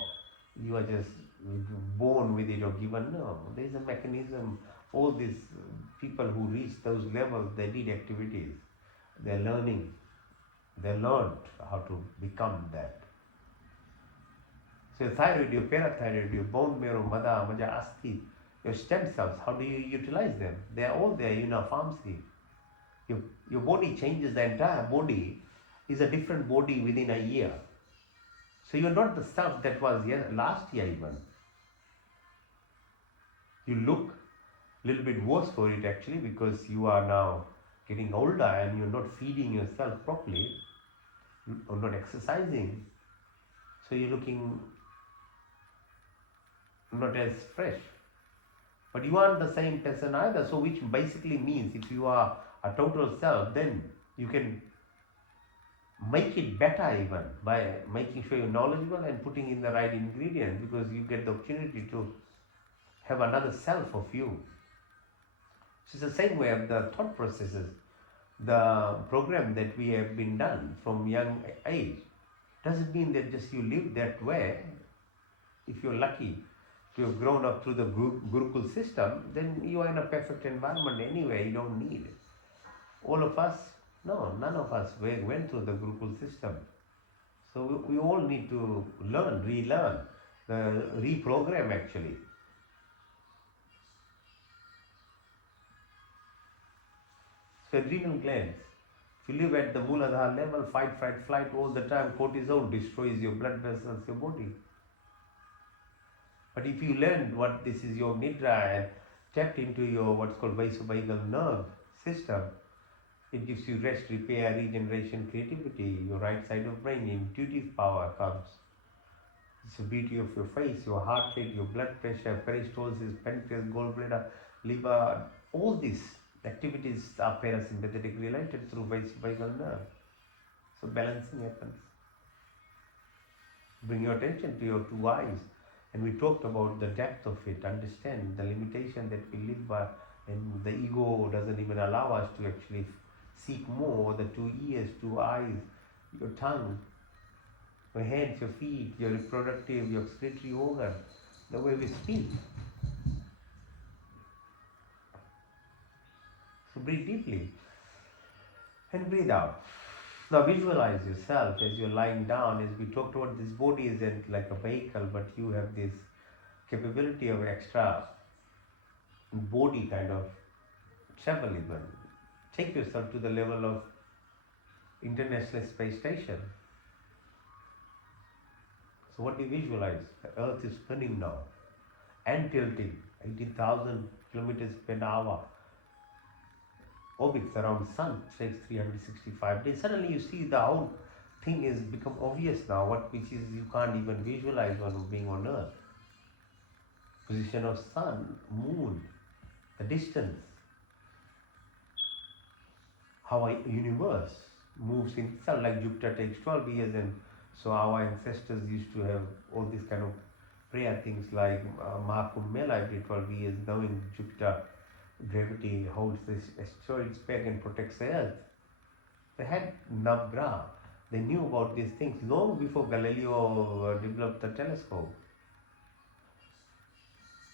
you are just born with it or given. No, there is a mechanism. All these people who reach those levels, they did activities. They're learning. They learned how to become that. So your thyroid, your parathyroid, your bone marrow, mada, maja, asti, your stem cells, how do you utilize them? They are all there in a pharmacy. Your body changes, the entire body is a different body within a year. So you're not the self that was last year even. You look a little bit worse for it actually, because you are now getting older and you're not feeding yourself properly or not exercising. So you're looking not as fresh. But you aren't the same person either. So which basically means if you are a total self, then you can make it better even by making sure you're knowledgeable and putting in the right ingredients, because you get the opportunity to have another self of you. So it's the same way of the thought processes. The program that we have been done from young age doesn't mean that just you live that way. If you're lucky to have grown up through the Gurukul system, then you are in a perfect environment anyway, you don't need it. All of us, no, none of us went through the Gurukul system. So we all need to learn, relearn, reprogram actually. So adrenal glands, if you live at the Mooladhara level, fight, flight all the time, cortisol destroys your blood vessels, your body. But if you learn what this is your Nidra and tapped into your what's called vasovagal nerve system, it gives you rest, repair, regeneration, creativity, your right side of brain, intuitive power comes. It's the beauty of your face, your heart rate, your blood pressure, peristalsis, pancreas, gallbladder, liver. All these activities are parasympathetic related through vagal nerve. So balancing happens. Bring your attention to your two eyes. And we talked about the depth of it, understand the limitation that we live by, and the ego doesn't even allow us to actually seek more. The two ears, two eyes, your tongue, your hands, your feet, your reproductive, your excretory organ, the way we speak. So breathe deeply and breathe out. Now visualize yourself as you're lying down. As we talked about, this body isn't like a vehicle, but you have this capability of extra body kind of travel even. Take yourself to the level of International Space Station. So what do you visualize? The Earth is spinning now and tilting 18,000 kilometers per hour. Orbits around Sun, takes 365 days. Suddenly you see the whole thing is become obvious now, which is you can't even visualize when being on Earth. Position of Sun, Moon, the distance, how a universe moves in itself. Like Jupiter takes 12 years, and so our ancestors used to have all these kind of prayer things like Mahakumbh Mela every 12 years, knowing Jupiter gravity holds this asteroids back and protects the Earth. They had Navgraha. They knew about these things long before Galileo developed the telescope.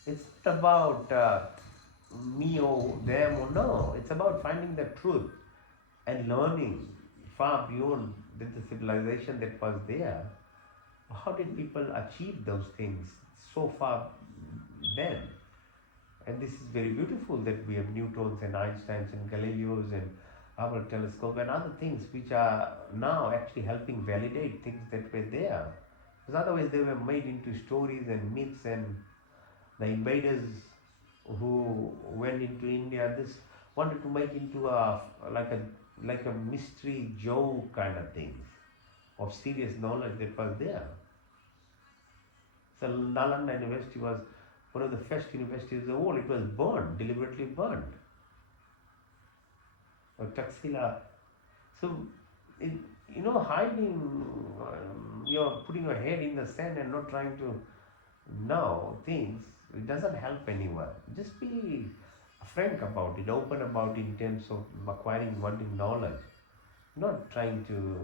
It's not about me or them or no. It's about finding the truth and learning far beyond the civilization that was there. How did people achieve those things so far then? And this is very beautiful that we have Newtons and Einsteins and Galileos and Hubble telescope and other things which are now actually helping validate things that were there. Because otherwise they were made into stories and myths, and the invaders who went into India, this wanted to make into a like a mystery joke kind of things of serious knowledge that was there. So Nalanda University was one of the first universities in the world. It was burned, deliberately burned. Or Taxila. So, it, hiding, you're putting your head in the sand and not trying to know things, it doesn't help anyone. Just be frank about it, open about it in terms of acquiring, wanting knowledge. Not trying to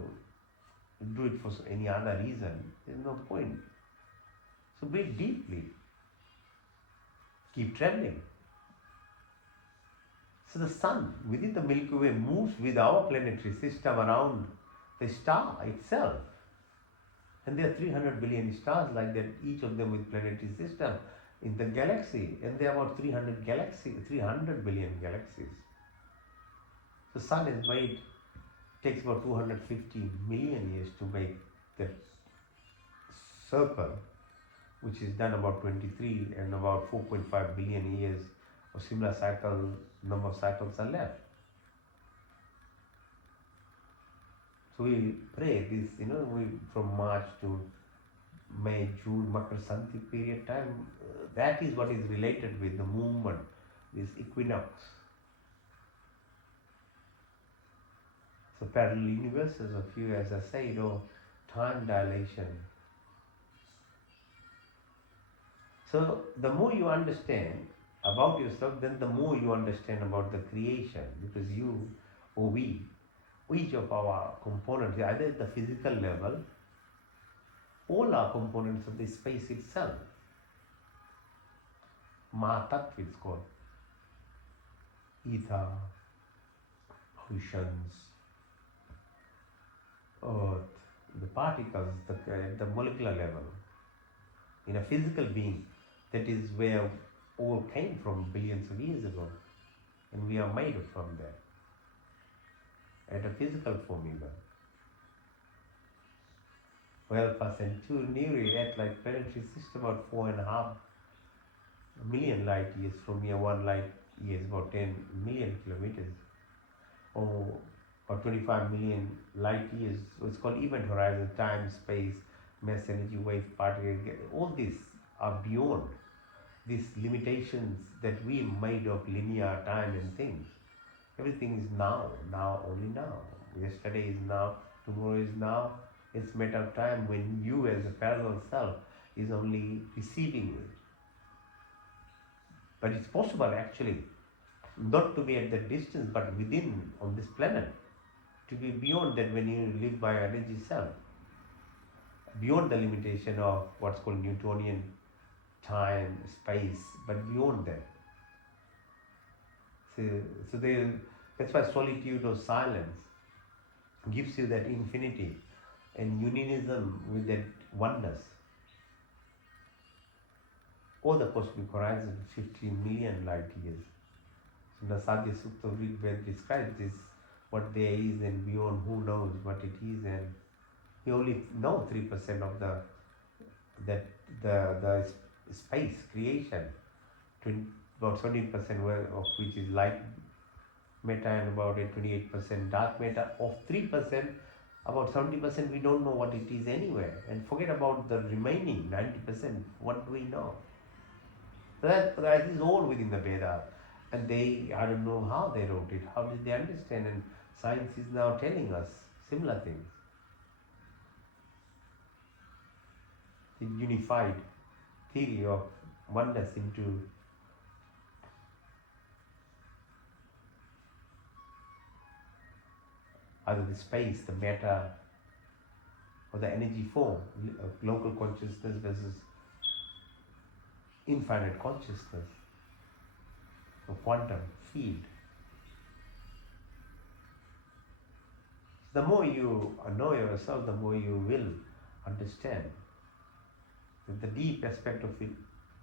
do it for any other reason. There's no point. So breathe deeply. Keep traveling. So the sun within the Milky Way moves with our planetary system around the star itself. And there are 300 billion stars like that, each of them with planetary system in the galaxy. And there are about 300 billion galaxies. The sun is made, takes about 250 million years to make that circle, which is done about 23, and about 4.5 billion years of similar cycle, number of cycles are left. So we pray this, we from March to May, June, Makar Santi period time, that is what is related with the movement, this equinox. So parallel universes of you, as I say, time dilation. So the more you understand about yourself, then the more you understand about the creation, because you or we, each of our components, either at the physical level, all are components of the space itself. Mahatattva is called. Ether, oceans, earth, the particles, the molecular level. In a physical being, that is where all came from billions of years ago. And we are made from there. At a physical form even. 12% to nearly at like planetary system about 4.5 million light years from here. 1 light year is about 10 million kilometers. Or 25 million light years. So it's called event horizon, time, space, mass energy, wave, particle, all these are beyond these limitations that we made of linear time and things. Everything is now, only now. Yesterday is now, tomorrow is now. It's matter of time when you as a parallel self is only receiving it. But it's possible actually not to be at that distance but within on this planet. To be beyond that when you live by energy self. Beyond the limitation of what's called Newtonian time, space, but beyond that. So that's why solitude or silence gives you that infinity and unionism with that oneness. All the cosmic horizon, 50 million light years. So the Sadhya Sukta of Rig Veda describes this, what there is and beyond, who knows what it is, and we only know 3% of the space creation, about 17% of which is light matter and about 28% dark matter. Of 3%, about 70% we don't know what it is anywhere. And forget about the remaining 90%, what do we know? That is all within the Veda. And I don't know how they wrote it, how did they understand, and science is now telling us similar things. The unified theory of oneness into either the space, the matter, or the energy form, local consciousness versus infinite consciousness, a quantum field. The more you know yourself, the more you will understand that the deep aspect of the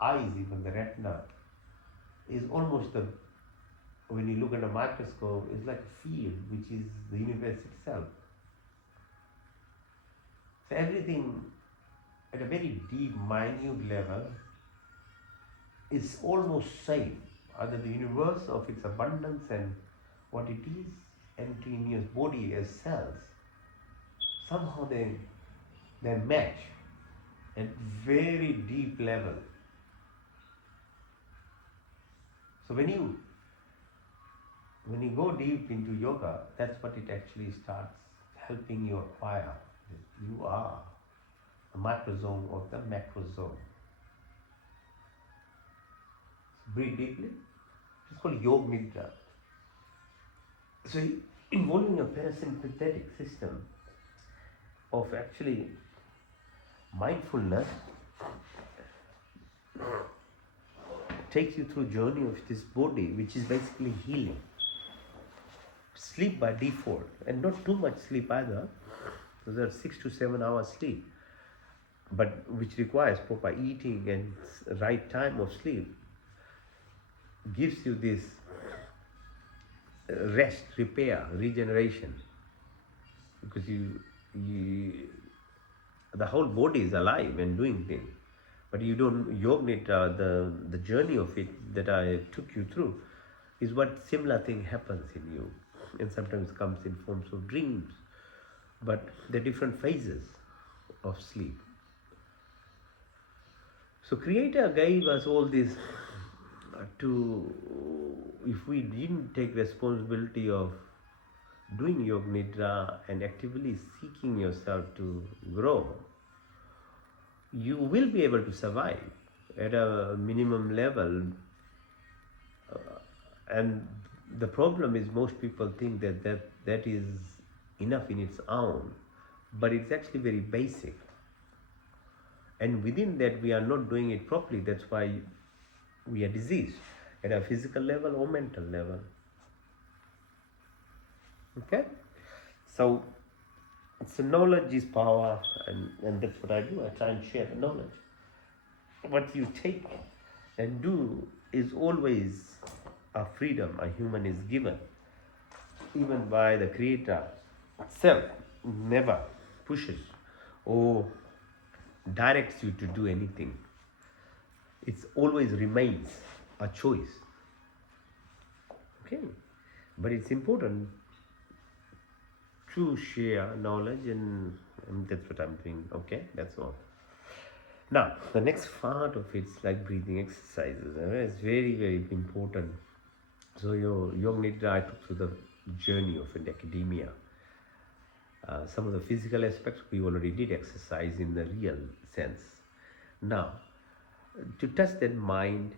eyes, even the retina, is almost when you look at a microscope, it's like a field which is the universe itself. So everything at a very deep, minute level is almost same. Either the universe of its abundance and what it is, and in your body as cells, somehow they match at very deep level. So when you go deep into yoga, that's what it actually starts helping you acquire. You are a microsome of the macrosome. So breathe deeply. It's called Yoga Nidra. So involving a parasympathetic system of actually mindfulness takes you through a journey of this body, which is basically healing. Sleep by default, and not too much sleep either. So there are 6 to 7 hours sleep, but which requires proper eating and right time of sleep, gives you this rest, repair, regeneration, because the whole body is alive and doing things, but you don't. Yoga Nidra, the journey of it that I took you through, is what similar thing happens in you, and sometimes comes in forms of dreams, but the different phases of sleep. So Creator gave us all this if we didn't take responsibility of doing Yoga Nidra and actively seeking yourself to grow, you will be able to survive at a minimum level. And the problem is most people think that is enough in its own, but it's actually very basic. And within that, we are not doing it properly. That's why we are diseased at a physical level or mental level. Okay? So knowledge is power, and that's what I do. I try and share the knowledge. What you take and do is always a freedom a human is given, even by the Creator itself. Never pushes or directs you to do anything. It always remains a choice. Okay? But it's important to share knowledge and And that's what I'm doing. Okay, that's all. Now, the next part of it's like breathing exercises. It's very, very important. So, your Yoga Nidra, I took through the journey of in academia. Some of the physical aspects we already did exercise in the real sense. Now, to touch that mind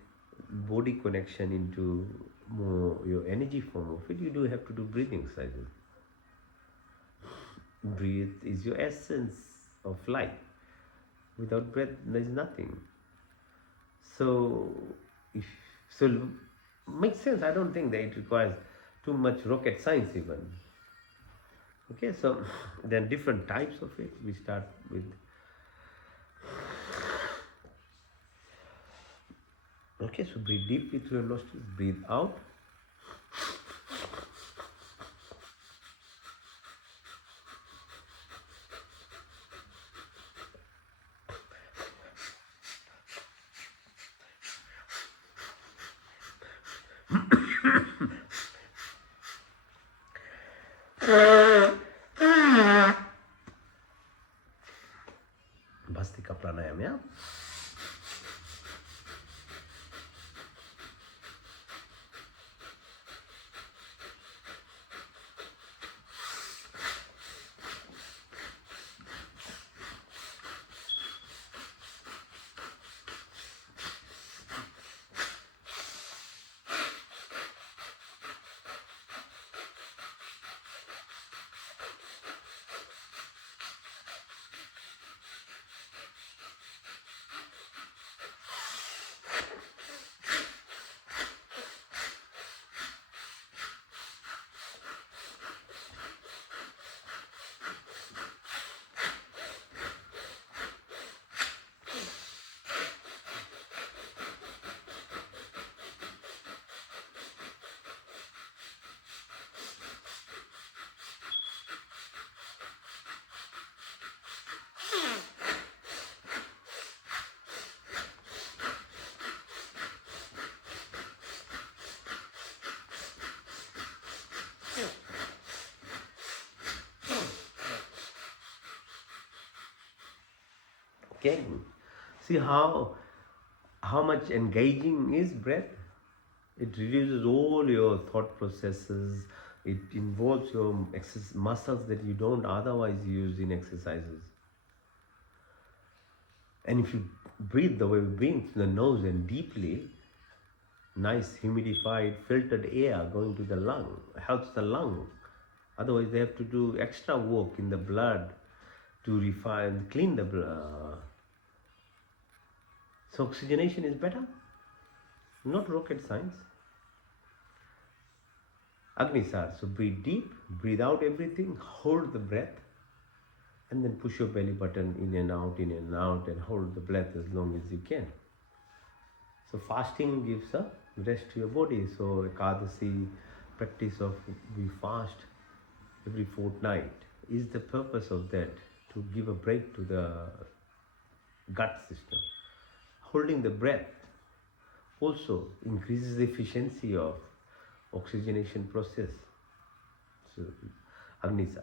body connection into more your energy form of it, you do have to do breathing exercises. Breathe is your essence of life. Without breath, there is nothing. So, if so, makes sense. I don't think that it requires too much rocket science even. Okay, so there are different types of it. We start with. Okay, so breathe deeply through your nostrils. Breathe out. Bhastika pranayam, yeah. Okay, see how much engaging is breath. It reduces all your thought processes. It involves your muscles that you don't otherwise use in exercises. And if you breathe the way we breathe through the nose and deeply, nice humidified, filtered air going to the lung helps the lung. Otherwise, they have to do extra work in the blood to refine, clean the blood. So oxygenation is better, not rocket science. Agnisar. So breathe deep, breathe out everything, hold the breath, and then push your belly button in and out, and hold the breath as long as you can. So fasting gives a rest to your body. So Ekadasi, practice of we fast every fortnight, is the purpose of that, to give a break to the gut system. Holding the breath also increases the efficiency of oxygenation process. So, Agnisa.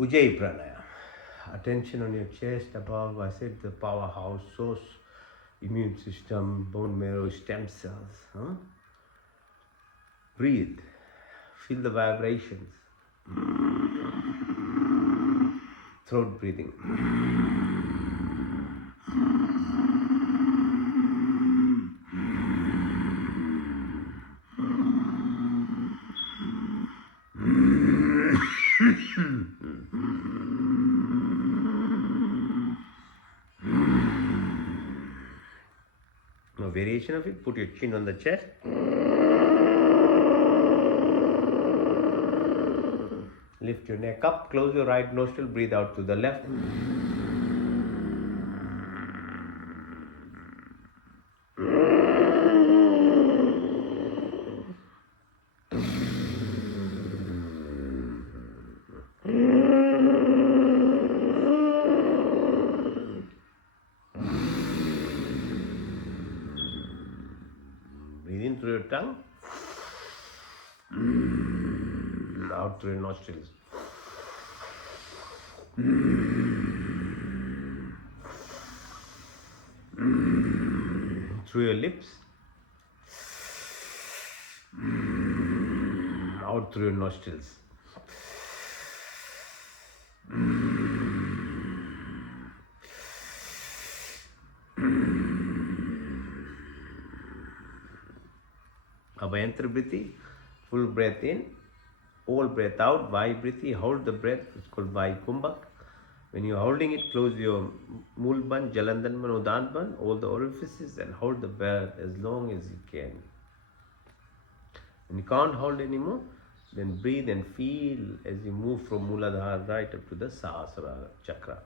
Ujjayi Pranayama. Attention on your chest above. I said the powerhouse, source, immune system, bone marrow, stem cells. Huh? Breathe. Feel the vibrations. Throat breathing. Now, variation of it, put your chin on the chest. Lift your neck up, close your right nostril, breathe out to the left. Breathe in through your tongue, out through your nostrils. Through your lips, out through your nostrils. Abhayantra Vritti, full breath in, whole breath out, Vayu hold the breath, it's called Vayu Kumbhak. When you're holding it, close your Mulban, Jalandanban, Udanban, all the orifices, and hold the breath as long as you can. When you can't hold anymore, then breathe and feel as you move from Muladhara right up to the Sahasrara chakra.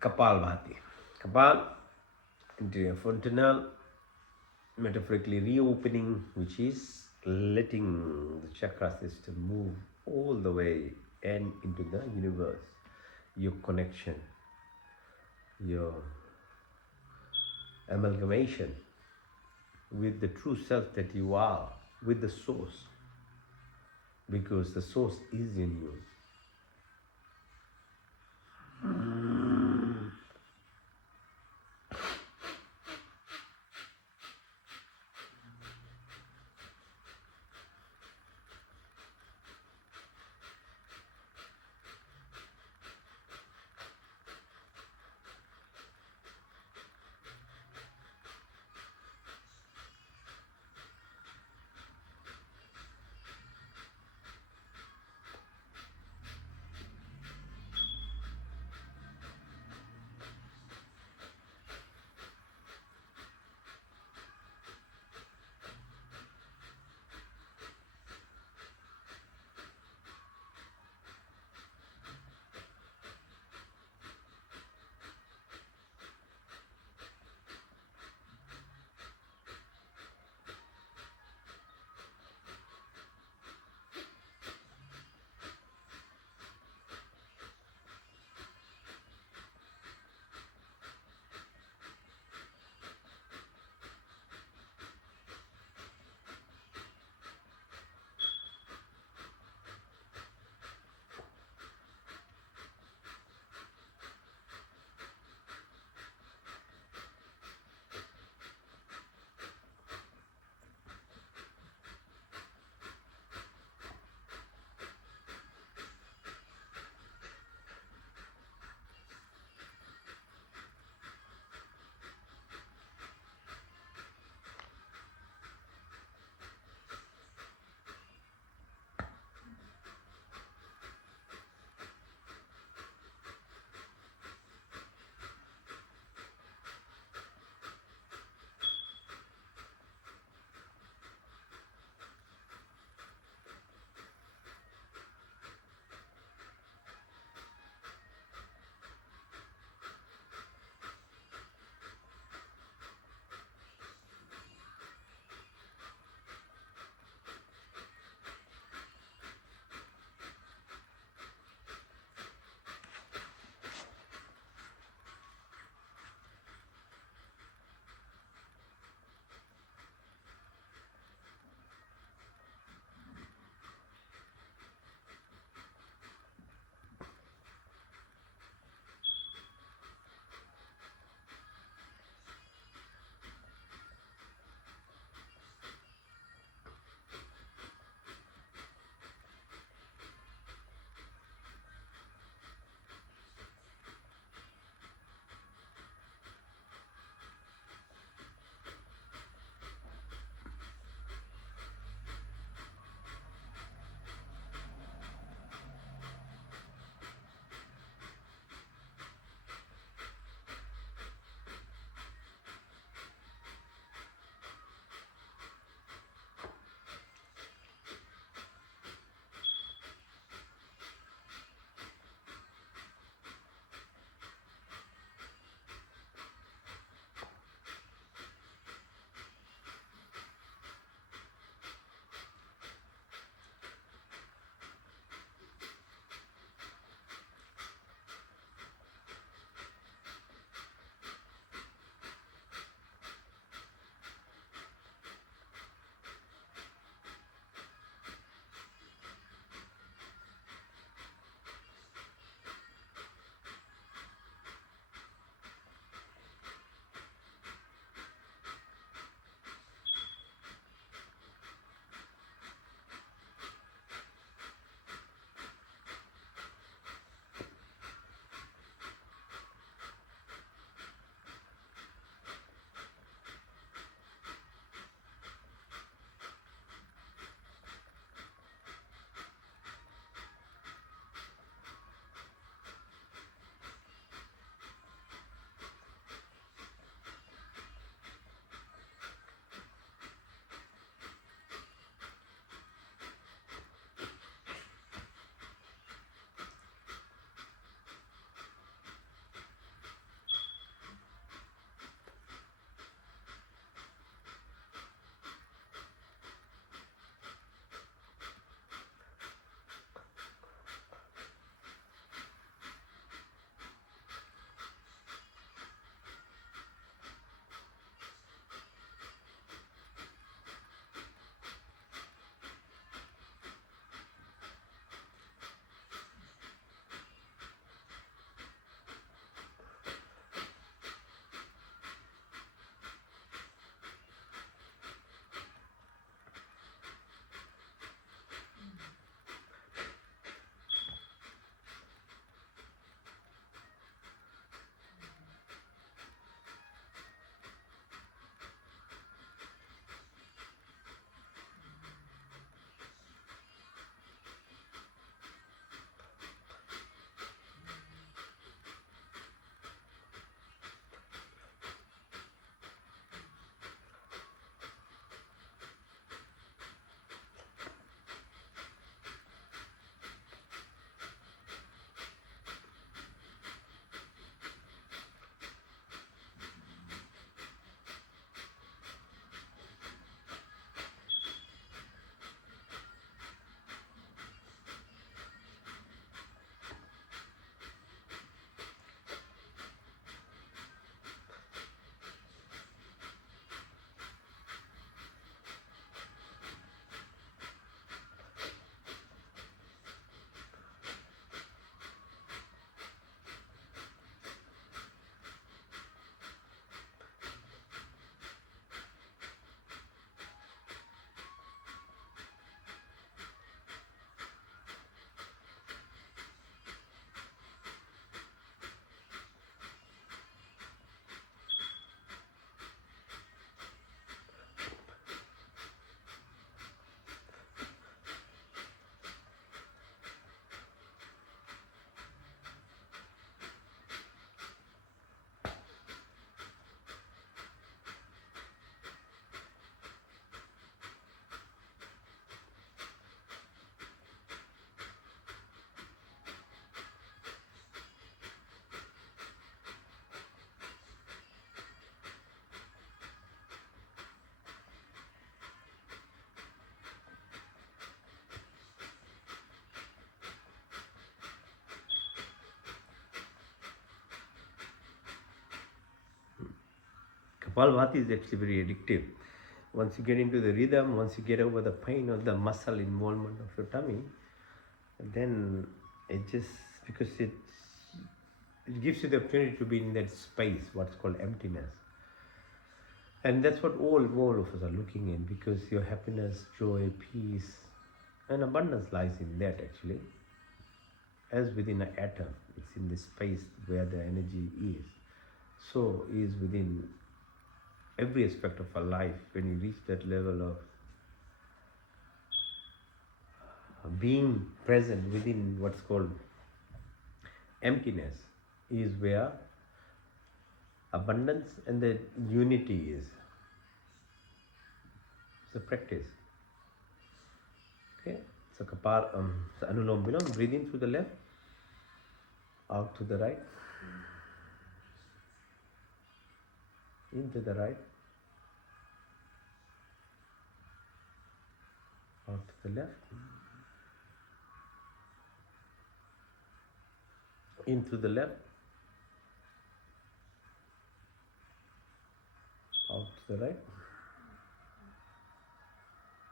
Kapalbhati. Kapal, interior fontanelle, metaphorically reopening, which is letting the chakra system move all the way and into the universe. Your connection, your amalgamation with the true self that you are, with the source, because the source is in you. Kapalbhati is actually very addictive. Once you get into the rhythm, once you get over the pain or the muscle involvement of your tummy, then it just, because it gives you the opportunity to be in that space, what's called emptiness. And that's what all of us are looking in, because your happiness, joy, peace, and abundance lies in that actually. As within an atom, it's in the space where the energy is. So is within every aspect of our life. When you reach that level of being present within what's called emptiness, is where abundance and the unity is. It's a practice. Okay, so so Anulom Vilom, breathe in through the left, out to the right, into the right, out to the left, into the left, out to the right,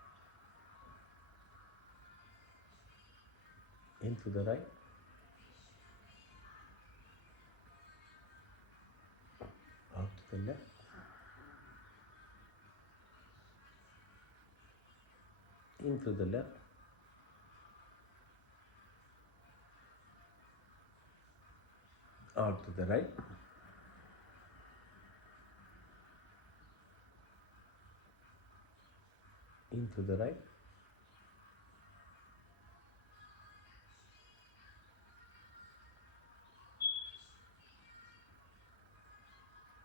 into the right, out to the left, into the left, out to the right, into the right,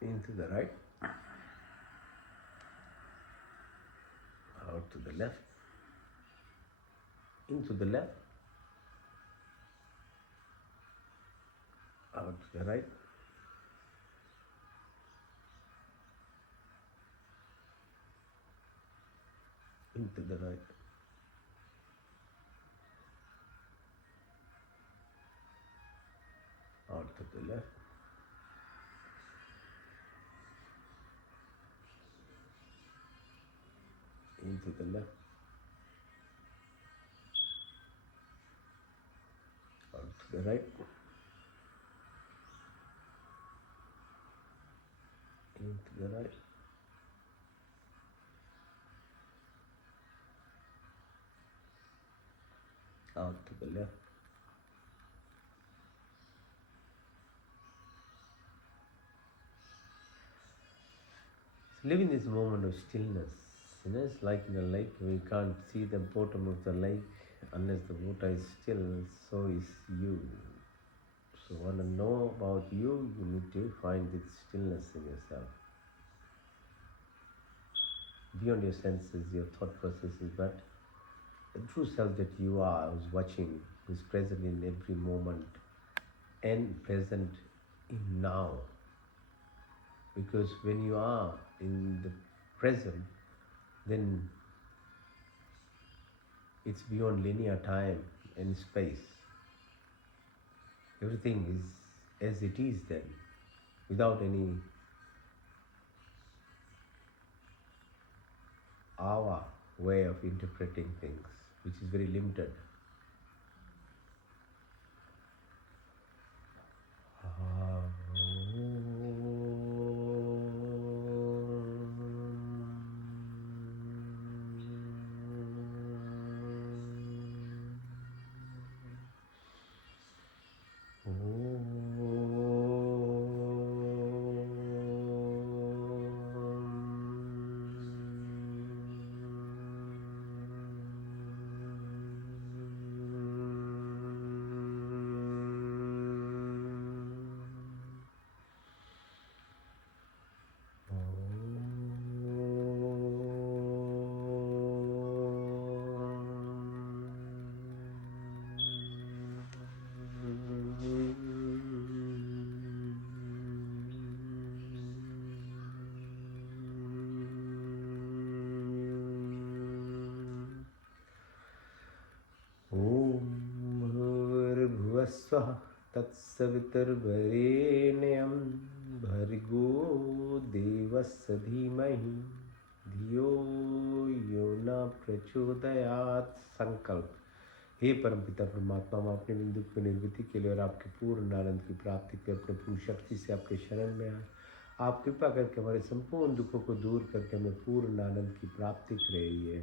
into the right, out to the left, into the left, out to the right, into the right, out to the left, into the left, out to the right, into the right, out to the left, so live in this moment of stillness. It's like in a lake, we can't see the bottom of the lake unless the water is still, so is you. So want to know about you, you need to find this stillness in yourself. Beyond your senses, your thought processes, but the true self that you are, who's watching, who's present in every moment and present in now. Because when you are in the present, then it's beyond linear time and space. Everything is as it is then, without any our way of interpreting things, which is very limited. स्वः तत्सवितुर्वरेण्यं भर्गो देवस्य धीमहि धियो यो न प्रचोदयात्। संकल्प। हे परमपिता परमात्मा, हम अपने बिंदु की निर्वृत्ति के लिए और आपके पूर्ण आनंद की प्राप्ति के अपने पूर्ण शक्ति से आपके शरण में आए। आप कृपा करके हमारे संपूर्ण दुखों को दूर करके हमें पूर्ण आनंद की प्राप्ति कराइए।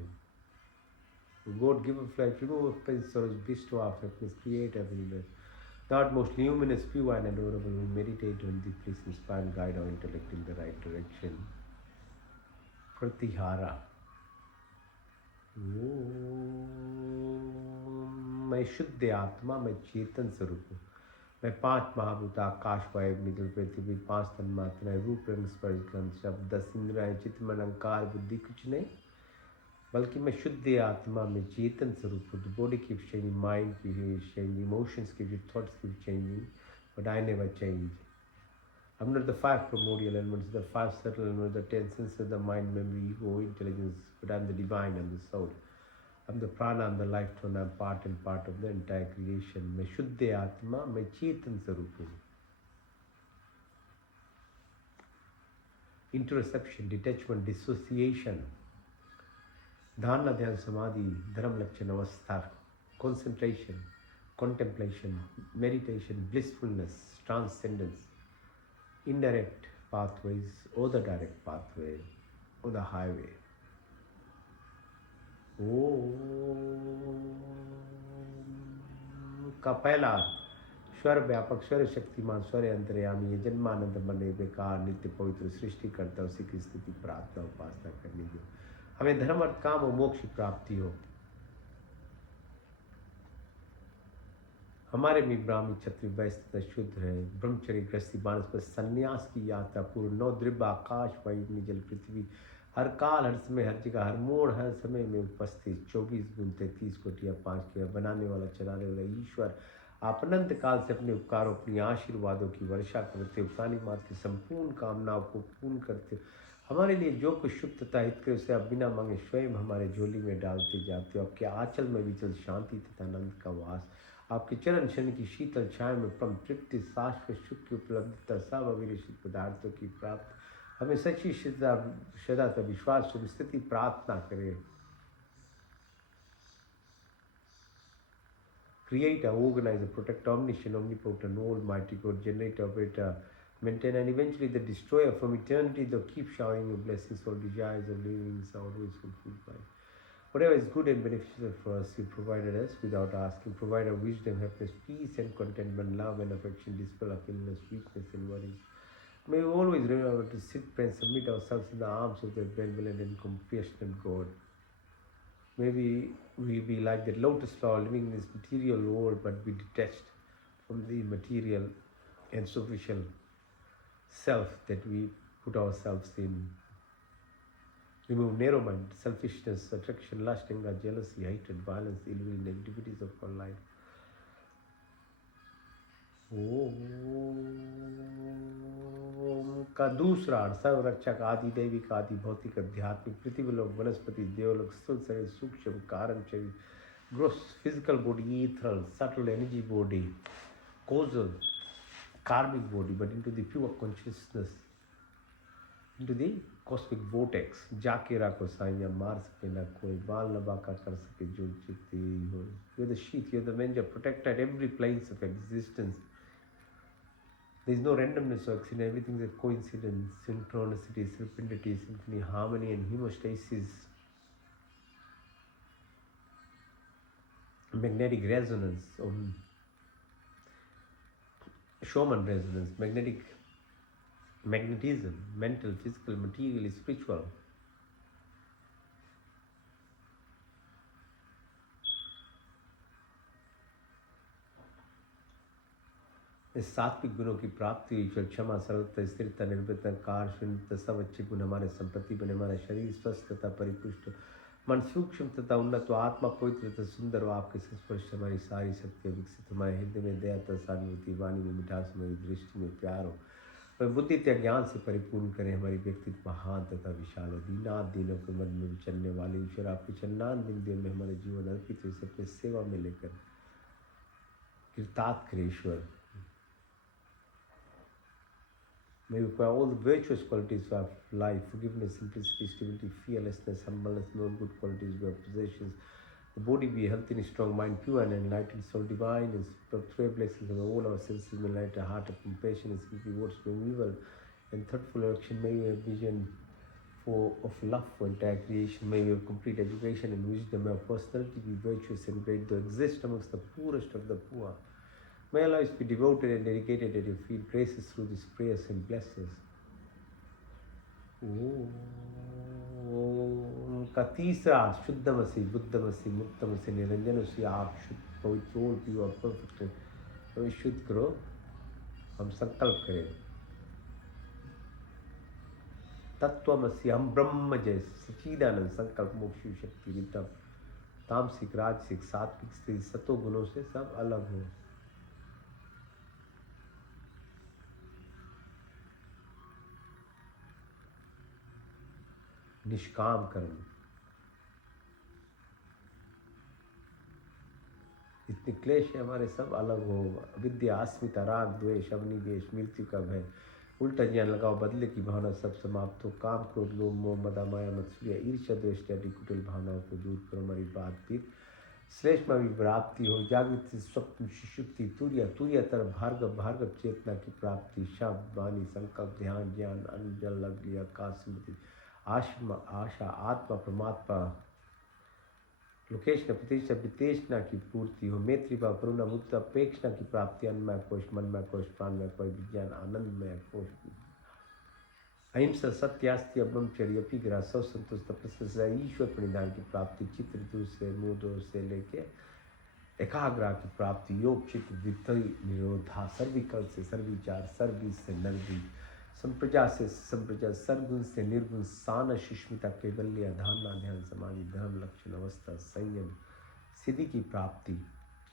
God, give us life, remove our pain, sorrows, bestow our happiness, create happiness. God, most luminous, pure and adorable, we meditate on thee, please inspire and guide our intellect in the right direction. Pratihara. मैं शुद्ध आत्मा, मैं चेतन स्वरूप हूँ। मैं 5 महाभूत आकाश, वायु, अग्नि, जल, पृथ्वी, 5 तन्मात्राएं, रूप, रंग, स्पर्श, गंध, शब्द, 10 इंद्रियां, चित्त, मन, अहंकार, बुद्धि कुछ नहीं, बल्कि मैं शुद्ध आत्मा में चेतन स्वरूप हूँ। The body keeps changing, mind keeps changing, emotions keep changing, thoughts keep changing, but I never change. I'm not the 5 primordial elements, the 5 subtle elements, the 10 senses, the mind, memory, ego, intelligence, but I'm the divine, I'm the soul. I'm the prana, I'm the life tone, I'm part and part of the entire creation. मैं शुद्ध आत्मा, मैं चेतन स्वरूप हूँ। Introspection, detachment, dissociation, धारणा, ध्यान, समाधि, धर्म लक्षण अवस्था, concentration, contemplation, meditation, blissfulness, transcendence, indirect pathways or the direct pathway or the highway. ओम का पहला स्वर व्यापक, स्वर शक्तिमान, स्वर अंतर्यामी, ये जन्मानंद बने बेकार नित्य पवित्र सृष्टि करता, उसी की स्थिति प्रार्थना उपासना करनी हो। हमें धर्म अर्थ काम और मोक्ष प्राप्ति हो। हमारे में ब्राह्मण क्षत्रिय वैश्य शुद्ध है, ब्रह्मचर्य गृहस्थी वानप्रस्थ संन्यास की यात्रा पूर्ण 9 द्रव्य आकाश वायु अग्नि जल पृथ्वी, हर काल हर समय हर जगह हर मोड़ हर समय में उपस्थित 24 गुण 33 कोटियाँ 5 किया बनाने वाला चलाने वाला ईश्वर, आप अनंत काल से अपने उपकारों अपनी आशीर्वादों की वर्षा करते हो, प्राणी मात्र की संपूर्ण कामनाओं को पूर्ण करते हो। हमारे लिए जो कुछ शुभ तथा हित करे उसे आप बिना मांगे स्वयं हमारे झोली में डालते जाते हो। आपके आंचल में विचल शांति तथा आनंद का वास, आपके चरण शनि की शीतल छाया में परम तृप्ति, शाश्वत सुख की उपलब्धता, सब अविरसित पदार्थों की प्राप्ति, हमें सच्ची श्रद्धा का विश्वास स्थिति प्रार्थना करें। Creator, organizer, protector, omniscient, omnipotent, almighty God, generator, operator, maintain, and eventually the destroyer from eternity, though keep showering your blessings, all desires of living is always fulfilled by. Whatever is good and beneficial for us, you provided us without asking. Provide our wisdom, happiness, peace, and contentment, love and affection, dispel of illness, weakness, and worries. May we always remember to sit and submit ourselves in the arms of the benevolent and compassionate God. Maybe we be like that lotus flower living in this material world, but be detached from the material and superficial self that we put ourselves in. Remove narrow mind, selfishness, attraction, lust, anger, jealousy, hatred, violence, ill will, negativities of our life. ओम का दूसरा सर्व रक्षक आदि दैविक आदि भौतिक आध्यात्मिक पृथ्वी लोक वनस्पति देवलोक स्थूल शरीर सूक्ष्म कारण शरीर gross physical body ethereal subtle energy body causal karmic body but into the pure consciousness, into the cosmic vortex. जाके राखो साइया मार सके ना कोई, बाल लबा का कर सके जो चित्ती हो। You're the sheath, you're the avenger, protect at every planes of existence. There is no randomness or accident, everything is a coincidence, synchronicity, serendipity, symphony, harmony and hemostasis, magnetic resonance, Schumann resonance, magnetism, mental, physical, material, spiritual. इस सात्विक गुणों की प्राप्ति, ईश्वर क्षमा, सरलता, स्थिरता, निर्भयता, car, शून्यता, सब अच्छे गुण हमारे संपत्ति बने, हमारा शरीर स्वस्थ तथा परिपुष्ट, मन सूक्ष्म तथा उन्नत, आत्मा पवित्र तथा सुंदर, आपके स्पर्श हमारी सारी शक्तियाँ विकसित, हमारे हृदय में दया तथा सहानुभूति, वाणी में मिठास, हमारी दृष्टि में प्यार हो, वह बुद्धि तथा ज्ञान से परिपूर्ण करें, हमारी व्यक्तित्व महान तथा विशाल हो। दीनाथ दीनों के मन में विचरने वाले ईश्वर, आपके चन्नान बिंदियों में हमारे जीवन अर्पित हो, अपने सेवा में लेकर कृतार्थ करे ईश्वर। May we acquire all the virtuous qualities of life: forgiveness, simplicity, stability, fearlessness, humbleness, and all good qualities we have possessions. The body be healthy and strong, mind pure and enlightened, soul divine, and spiritual blessings of all our senses, may light a heart of compassion and simply words from evil. And thoughtful action, may we have vision of love for entire creation. May we have complete education and wisdom. May our personality be virtuous and great, though exist amongst the poorest of the poor. May our lives be devoted and dedicated at your feet. Grace us through these prayers and bless us. ओम का तीसरा शुद्धमसी बुद्धमसी मुक्तमसी निरंजनसी, आप शुद्ध पवित्र pure perfect तो शुद्ध करो। हम संकल्प करें तत्वमसी हम ब्रह्म जैसे सच्चिदानंद संकल्प मोक्ष शक्ति विद्या तामसिक राजसिक सात्विक स्थिति सतो गुणों से सब अलग हो। निष्काम कर्म, इतने क्लेश है हमारे सब अलग हो। विद्या अस्मिता राग द्वेष अग्निवेश मृत्यु का भय उल्टा ज्ञान लगाओ, बदले की भावना सब समाप्त हो। काम क्रोध लोभ मोह मदा माया मत्सर्य ईर्ष्या द्वेष इत्यादि कुटिल भावनाओं को दूर करो। हमारी बातचीत श्रेष्ठ में भी प्राप्ति हो। जागृति स्वप्न सुषुप्ति तुर्य तुर्यतर भार्गव भार्गव चेतना की प्राप्ति। शब्द वाणी संकल्प ध्यान ज्ञान अन्न जल अग्नि आकाश स्मृति आशा आशा आत्मा परमात्मा लोकेशना प्रतिष्ठा वितेषणा की पूर्ति हो। मैत्री भाव करुणा मुक्ता अपेक्षणा की प्राप्ति। अन्नमय कोश मनमय कोश प्राणमय कोश विज्ञान आनंदमय कोश। अहिंसा सत्यास्त्य ब्रह्मचर्य अपीग्रह सौ संतोष तपस्या ईश्वर प्रणिधान की प्राप्ति। चित्र से मोदों से लेके एकाग्रह की प्राप्ति। योग चित्त विपरी निरोधा सर्विकल से सर्विचार सर्विस से नरवी संप्रजा से संप्रजा सरगुण से निर्गुण सान सुष्मिता कैवल्य धारणा ध्यान समाधि धर्म लक्षण अवस्था संयम सिद्धि की प्राप्ति।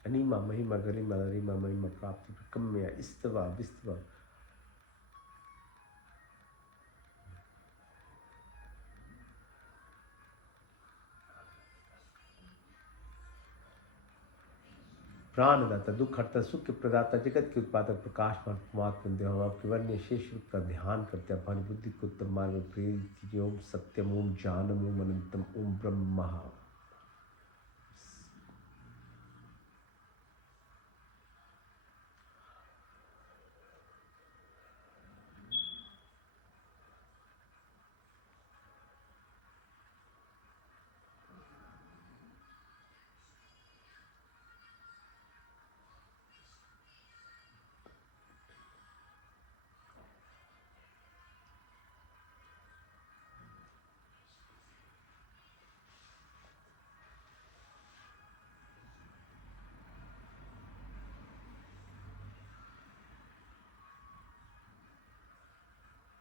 अनिमा महिमा गरिमा गरिमा महिमा प्राप्ति प्रकम्य इस्तवा विस्तवा। प्राणदाता दुख हरता सुख के प्रदाता जगत के उत्पादक प्रकाश परमात्मा देव। हम आपके वर्ण्य शेष रूप का ध्यान करते हैं। अपनी बुद्धि को उत्तम मार्ग में प्रेरित कीजिए। ओम सत्यम ओम जानम ओम अनंतम ओम ब्रह्मा।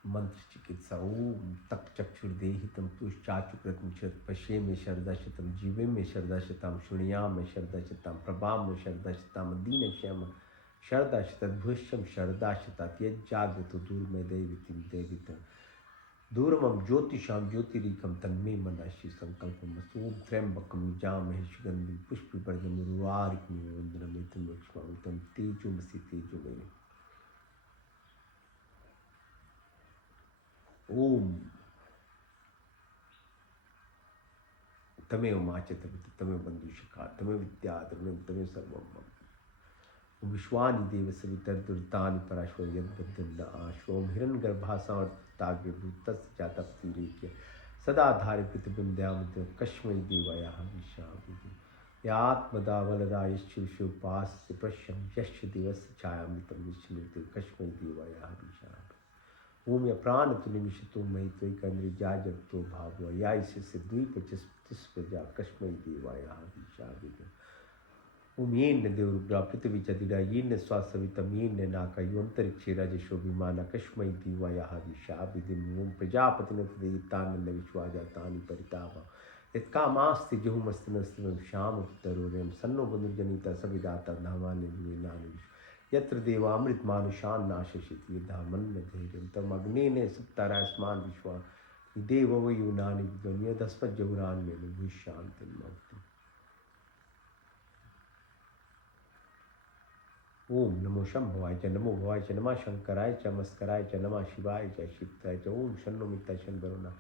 मंत्र चिकित्सा ओम तक चक्षुर्देहितम तुष्चाचुकृतम पश्ये में शरदाशतम जीवे में शरदाशतम शुणियाम में शरदाशतम प्रभाम में शरदाशतम दीन श्याम शरदाशत भूष्यम शरदाशत यज्जागृत दूर में देवितिम देवितम दूरमम ज्योतिषाम ज्योतिरिकम तन्मे मनाशि संकल्पम ओम त्र्यंबकम जामहे सुगंधिम पुष्पवर्धनम उर्वारुकम वंदनमितम लक्ष्मणं तेजोमसि तेजोमयि। ओम तमेव माचत तमेव बंधुशका तमेव विद्या तमेव सर्वम। विश्वानि देव सवितर्दुर्तानि पराश्व यद्बद्धं न आश्वं हिरण्यगर्भासावताग्रभूतस्य जातप्तिरेक्य सदा धारे प्रतिबिंध्यामृत कश्मै देवाय विशाविदे यात्मदा वलदा यश्चिवशोपास्य प्रश्यं यश्च दिवस्य छायामृतं विश्वमृते कश्मै देवाय विशाविदे। ओम या प्राण तो निमिषतो मयि त्वयि कंद्रिजा जगतो भाव या से द्वीप प्रजा कश्मई देवाया विशाविद। ओम येन देवरुद्रा पृथ्वी चदिरा येन स्वासवितम येन नाका योन्तरिक्षे राजशो विमाना कश्मई देवाया विशाविद। ओम प्रजापतिनतदेतानंद विश्वाजातानि परितापा यत्कामास्ति जुहुमस्तनस्तवं श्याम पुतरोरयं सन्नो बंधुर्जनिता सविदाता धामानि नानि यत्र देवामृत मानुषान नाशशित युद्धामन्न धैर्यं तम अग्नेने सप्तारास्मान विश्वा देव वयुनानि विद्वन्य दस्मत् जौरान में भूशांतिं मौक्ति। ओम नमो शंभवाय च नमो भवाय च नमः शंकराय च मस्कराय च नमः शिवाय च शिवाय च ओम शन्नो मित्ता शन वरुणा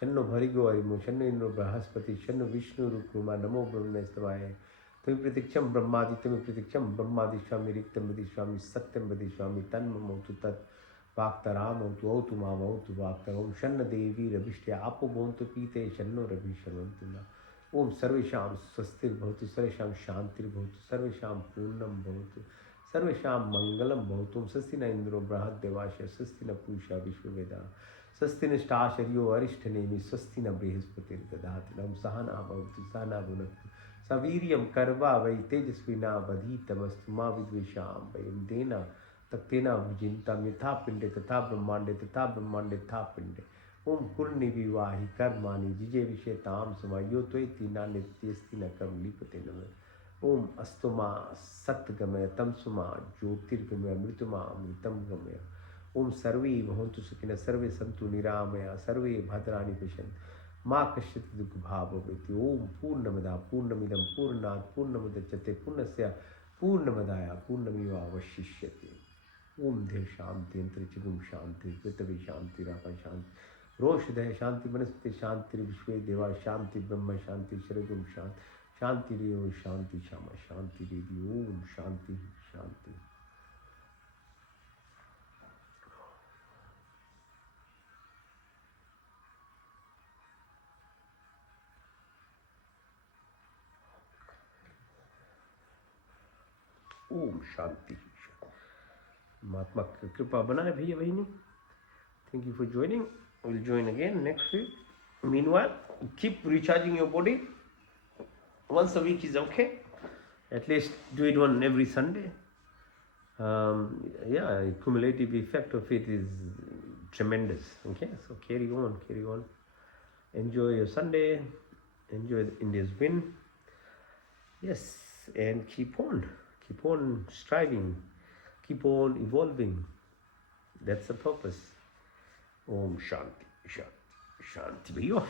शन्नो भरिगो अरिमो शन्नो इंद्रो बृहस्पति शन्नो विष्णु रुक्मा नमो ब्रह्मणेस्तवाय तुम प्रतीक्षम ब्रह्मादि तुम प्रतीक्षम ब्रह्मादिश्वामी रिक्तम वदिष्यामि सत्यम वदिष्यामि तन्ममोतु तत् वाक्तरामौतु औतु मामौतु वाक्तर ओम शन्न देवी रभिष्टे आपो भवन्तु पीते शन्नो रभि शर्वन्तु न ओम सर्वेषां स्वस्तिर्भवतु सर्वेषां शान्तिर्भवतु सर्वेषां पूर्णं भवतु सर्वेषां मंगलम भवतु स्वस्ति न इंद्रो बृहद्देवाश स्वस्ति न पूषा विश्ववेदा स्वस्ति निष्ठाशर्यो अरिष्ठनेमि स्वस्ति न बृहस्पतिर्दधाति नम सहना भवतु सहना भुनक्तु सवीर्यं कर्वा वै तेजस्विनावधीतमस्तु मा विद्विषां वयं तेन तक्तेना विजिन्तं यथा पिण्डे तथा ब्रह्माण्डे तथा ब्रह्माण्डे तथा पिण्डे ओम कुर्णि विवाहि कर्माणि जिजे विषेतां समायो त्वेति न नित्यस्ति न कर्म लिपते नमः ओम अस्तुमा सत्गमय तमसुमा ज्योतिर्गमय मृतुमा अमृतम गमय ओम सर्वे भवन्तु सुखिनः सर्वे सन्तु निरामया सर्वे भद्राणि पश्यन्तु माँ कश्चित् दुःख भाव भवेत् ओम पूर्णमदा पूर्णमिदं पूर्णात् पूर्णमुदच्यते पूर्णस्य पूर्णमदाय पूर्णमेवावशिष्यते ओम देव शांति अंतरिक्षगुम शांति पृथ्वी शांति रापा शांति रोषदय शांति वनस्पति शांति विश्व देवा शांति ब्रह्म शांति शरगुम शांति शांति रेव शांति क्षमा शांति रेवि ओम शांति शांति ओम शांति महात्मा कृपा बनाए भैया बहनी thank you for joining will join again next week meanwhile keep recharging your body once a week is okay at least do it on every Sunday yeah cumulative effect of it is tremendous okay so carry on enjoy your Sunday enjoy India's win yes and keep on striving keep on evolving that's the purpose om shanti shanti shanti bhaiya